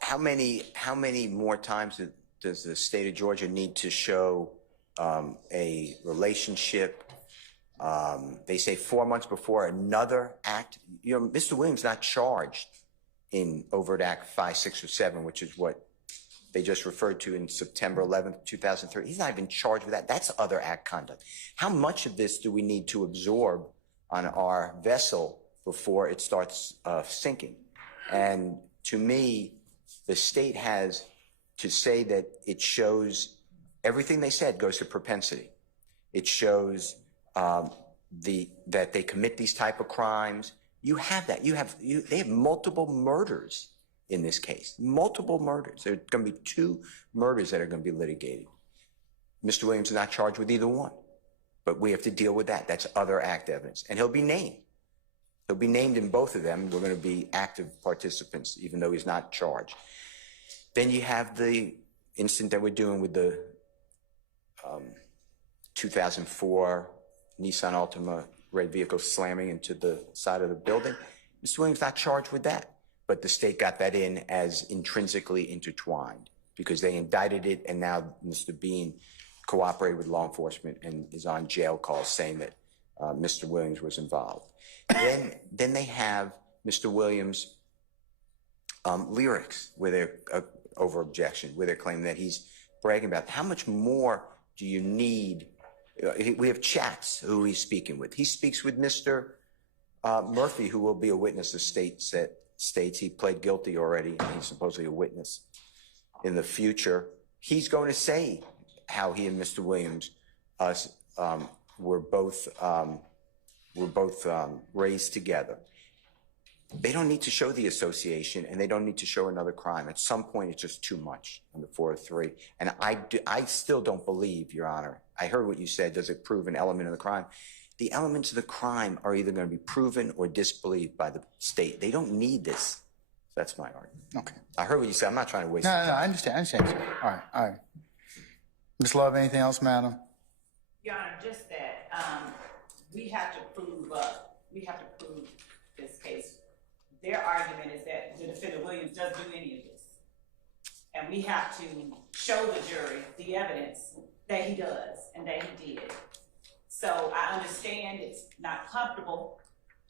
How many more times does the state of Georgia need to show a relationship? They say 4 months before another act. You know, Mr. Williams not charged in overt act 5, 6, or 7, which is what they just referred to in September 11th, 2003. He's not even charged with that. That's other act conduct. How much of this do we need to absorb on our vessel before it starts sinking? And to me, the state has to say that it shows everything they said goes to propensity. It shows that they commit these type of crimes. You have that. They have multiple murders in this case. Multiple murders. There are going to be 2 murders that are going to be litigated. Mr. Williams is not charged with either one, but we have to deal with that. That's other act evidence, and he'll be named. He'll be named in both of them. We're going to be active participants, even though he's not charged. Then you have the incident that we're doing with the 2004 Nissan Altima red vehicle slamming into the side of the building. Mr. Williams not charged with that, but the state got that in as intrinsically intertwined because they indicted it, and now Mr. Bean cooperated with law enforcement and is on jail calls saying that Mr. Williams was involved. Then they have Mr. Williams' lyrics where they're over objection, where they're claiming that he's bragging about. How much more do you need? We have chats who he's speaking with. He speaks with Mr. Murphy, who will be a witness. The state states he pled guilty already, and he's supposedly a witness in the future. He's going to say how he and Mr. Williams were both raised together. They don't need to show the association, and they don't need to show another crime. At some point, it's just too much under 403. And I still don't believe, Your Honor. I heard what you said. Does it prove an element of the crime? The elements of the crime are either going to be proven or disbelieved by the state. They don't need this. That's my argument. Okay. I heard what you said. I'm not trying to waste. No, I understand. Sir. All right. Ms. Love, anything else, madam? Your Honor, just that we have to prove this case. Their argument is that the defendant Williams doesn't do any of this. And we have to show the jury the evidence that he does and that he did. So I understand it's not comfortable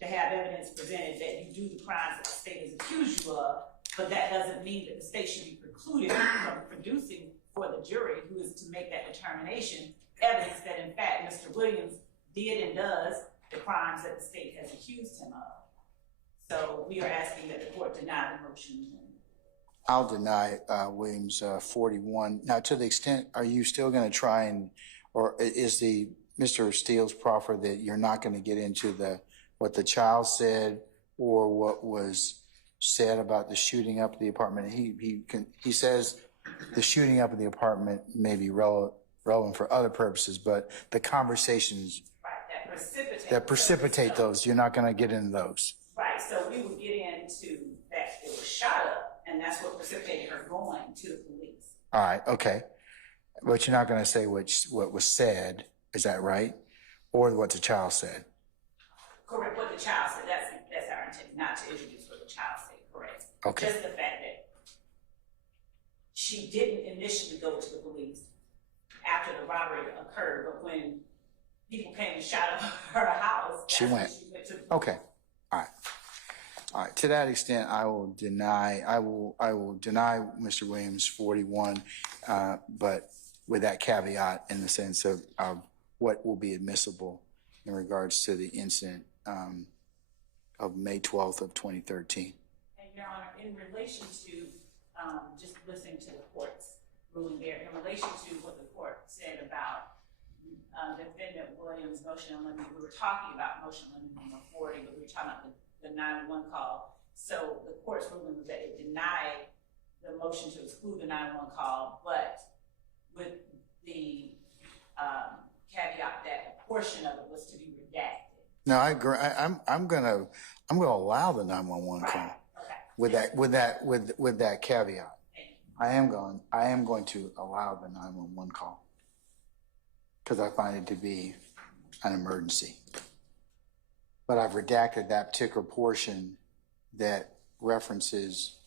to have evidence presented that you do the crimes that the state has accused you of, but that doesn't mean that the state should be precluded from producing for the jury, who is to make that determination, evidence that in fact Mr. Williams did and does the crimes that the state has accused him of. So we are asking that the court deny the motion. I'll deny Williams 41. Now, to the extent, are you still going to try and, or is the Mr. Steele's proffer that you're not going to get into what the child said or what was said about the shooting up of the apartment? He says the shooting up of the apartment may be relevant for other purposes, but the conversations that precipitate those, you're not going to get into those. Right, so we would get into that it was shot up, and that's what precipitated her going to the police. All right, okay. But you're not going to say what was said, is that right? Or what the child said? Correct, what the child said. That's our intent, not to introduce what the child said, correct. Okay. Just the fact that she didn't initially go to the police after the robbery occurred, but when people came and shot up her house, she went to the police. Okay. All right. All right, to that extent, I will deny Mr. Williams 41, but with that caveat in the sense of what will be admissible in regards to the incident of May 12th of 2013. And Your Honor, in relation to, just listening to the court's ruling there, in relation to what the court said about defendant Williams' motion on limine, we were talking about motion on limine number 40, but we were talking about the 911 call. So the court's ruling was that it denied the motion to exclude the 911 call, but with the caveat that a portion of it was to be redacted. No, I agree. I'm gonna allow the 911 call with that caveat. I am going to allow the 911 call because I find it to be an emergency. But I've redacted that particular portion that references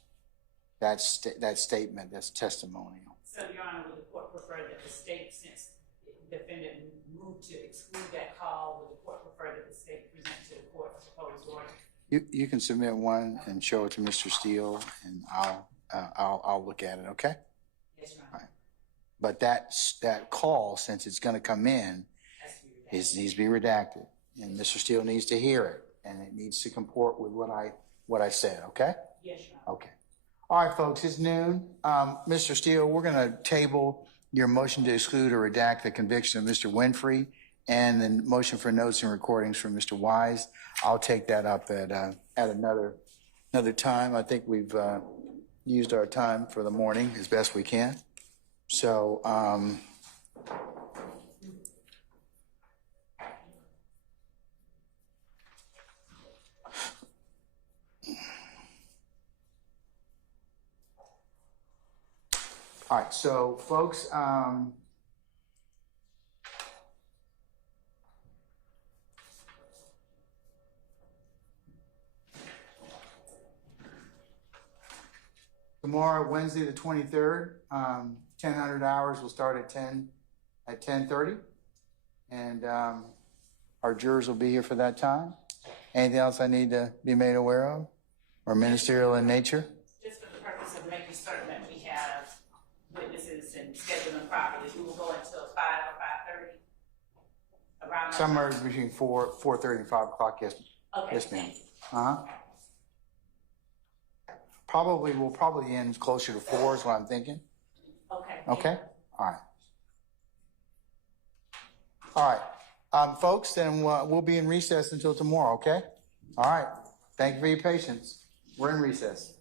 that statement that's testimonial. So, Your Honor, would the court prefer that the state, since the defendant moved to exclude that call, would the court prefer that the state present to the court a proposed order? You can submit one and show it to Mr. Steele, and I'll look at it. Okay. Yes, Your Honor. All right. But that call, since it's going to come in, needs to be redacted, and Mr. Steele needs to hear it, and it needs to comport with what I said. Okay. Yes, Your Honor. Okay. All right, folks. It's noon. Mr. Steele, we're going to table your motion to exclude or redact the conviction of Mr. Winfrey and the motion for notes and recordings from Mr. Wise. I'll take that up at another time. I think we've used our time for the morning as best we can. So, all right, so folks, tomorrow, Wednesday the 23rd, 1000 hours will start at 10:30, and our jurors will be here for that time. Anything else I need to be made aware of, or ministerial in nature? Just for the purpose of making certain that we have witnesses and scheduling properly, we will go until 5 or 5:30. Around that Somewhere time. between 4:30 and 5 o'clock. Yes. Okay. Yes, ma'am. Thank you. We'll probably end closer to 4 is what I'm thinking. Okay. Okay? All right. All right. Folks, then we'll be in recess until tomorrow, okay? All right. Thank you for your patience. We're in recess.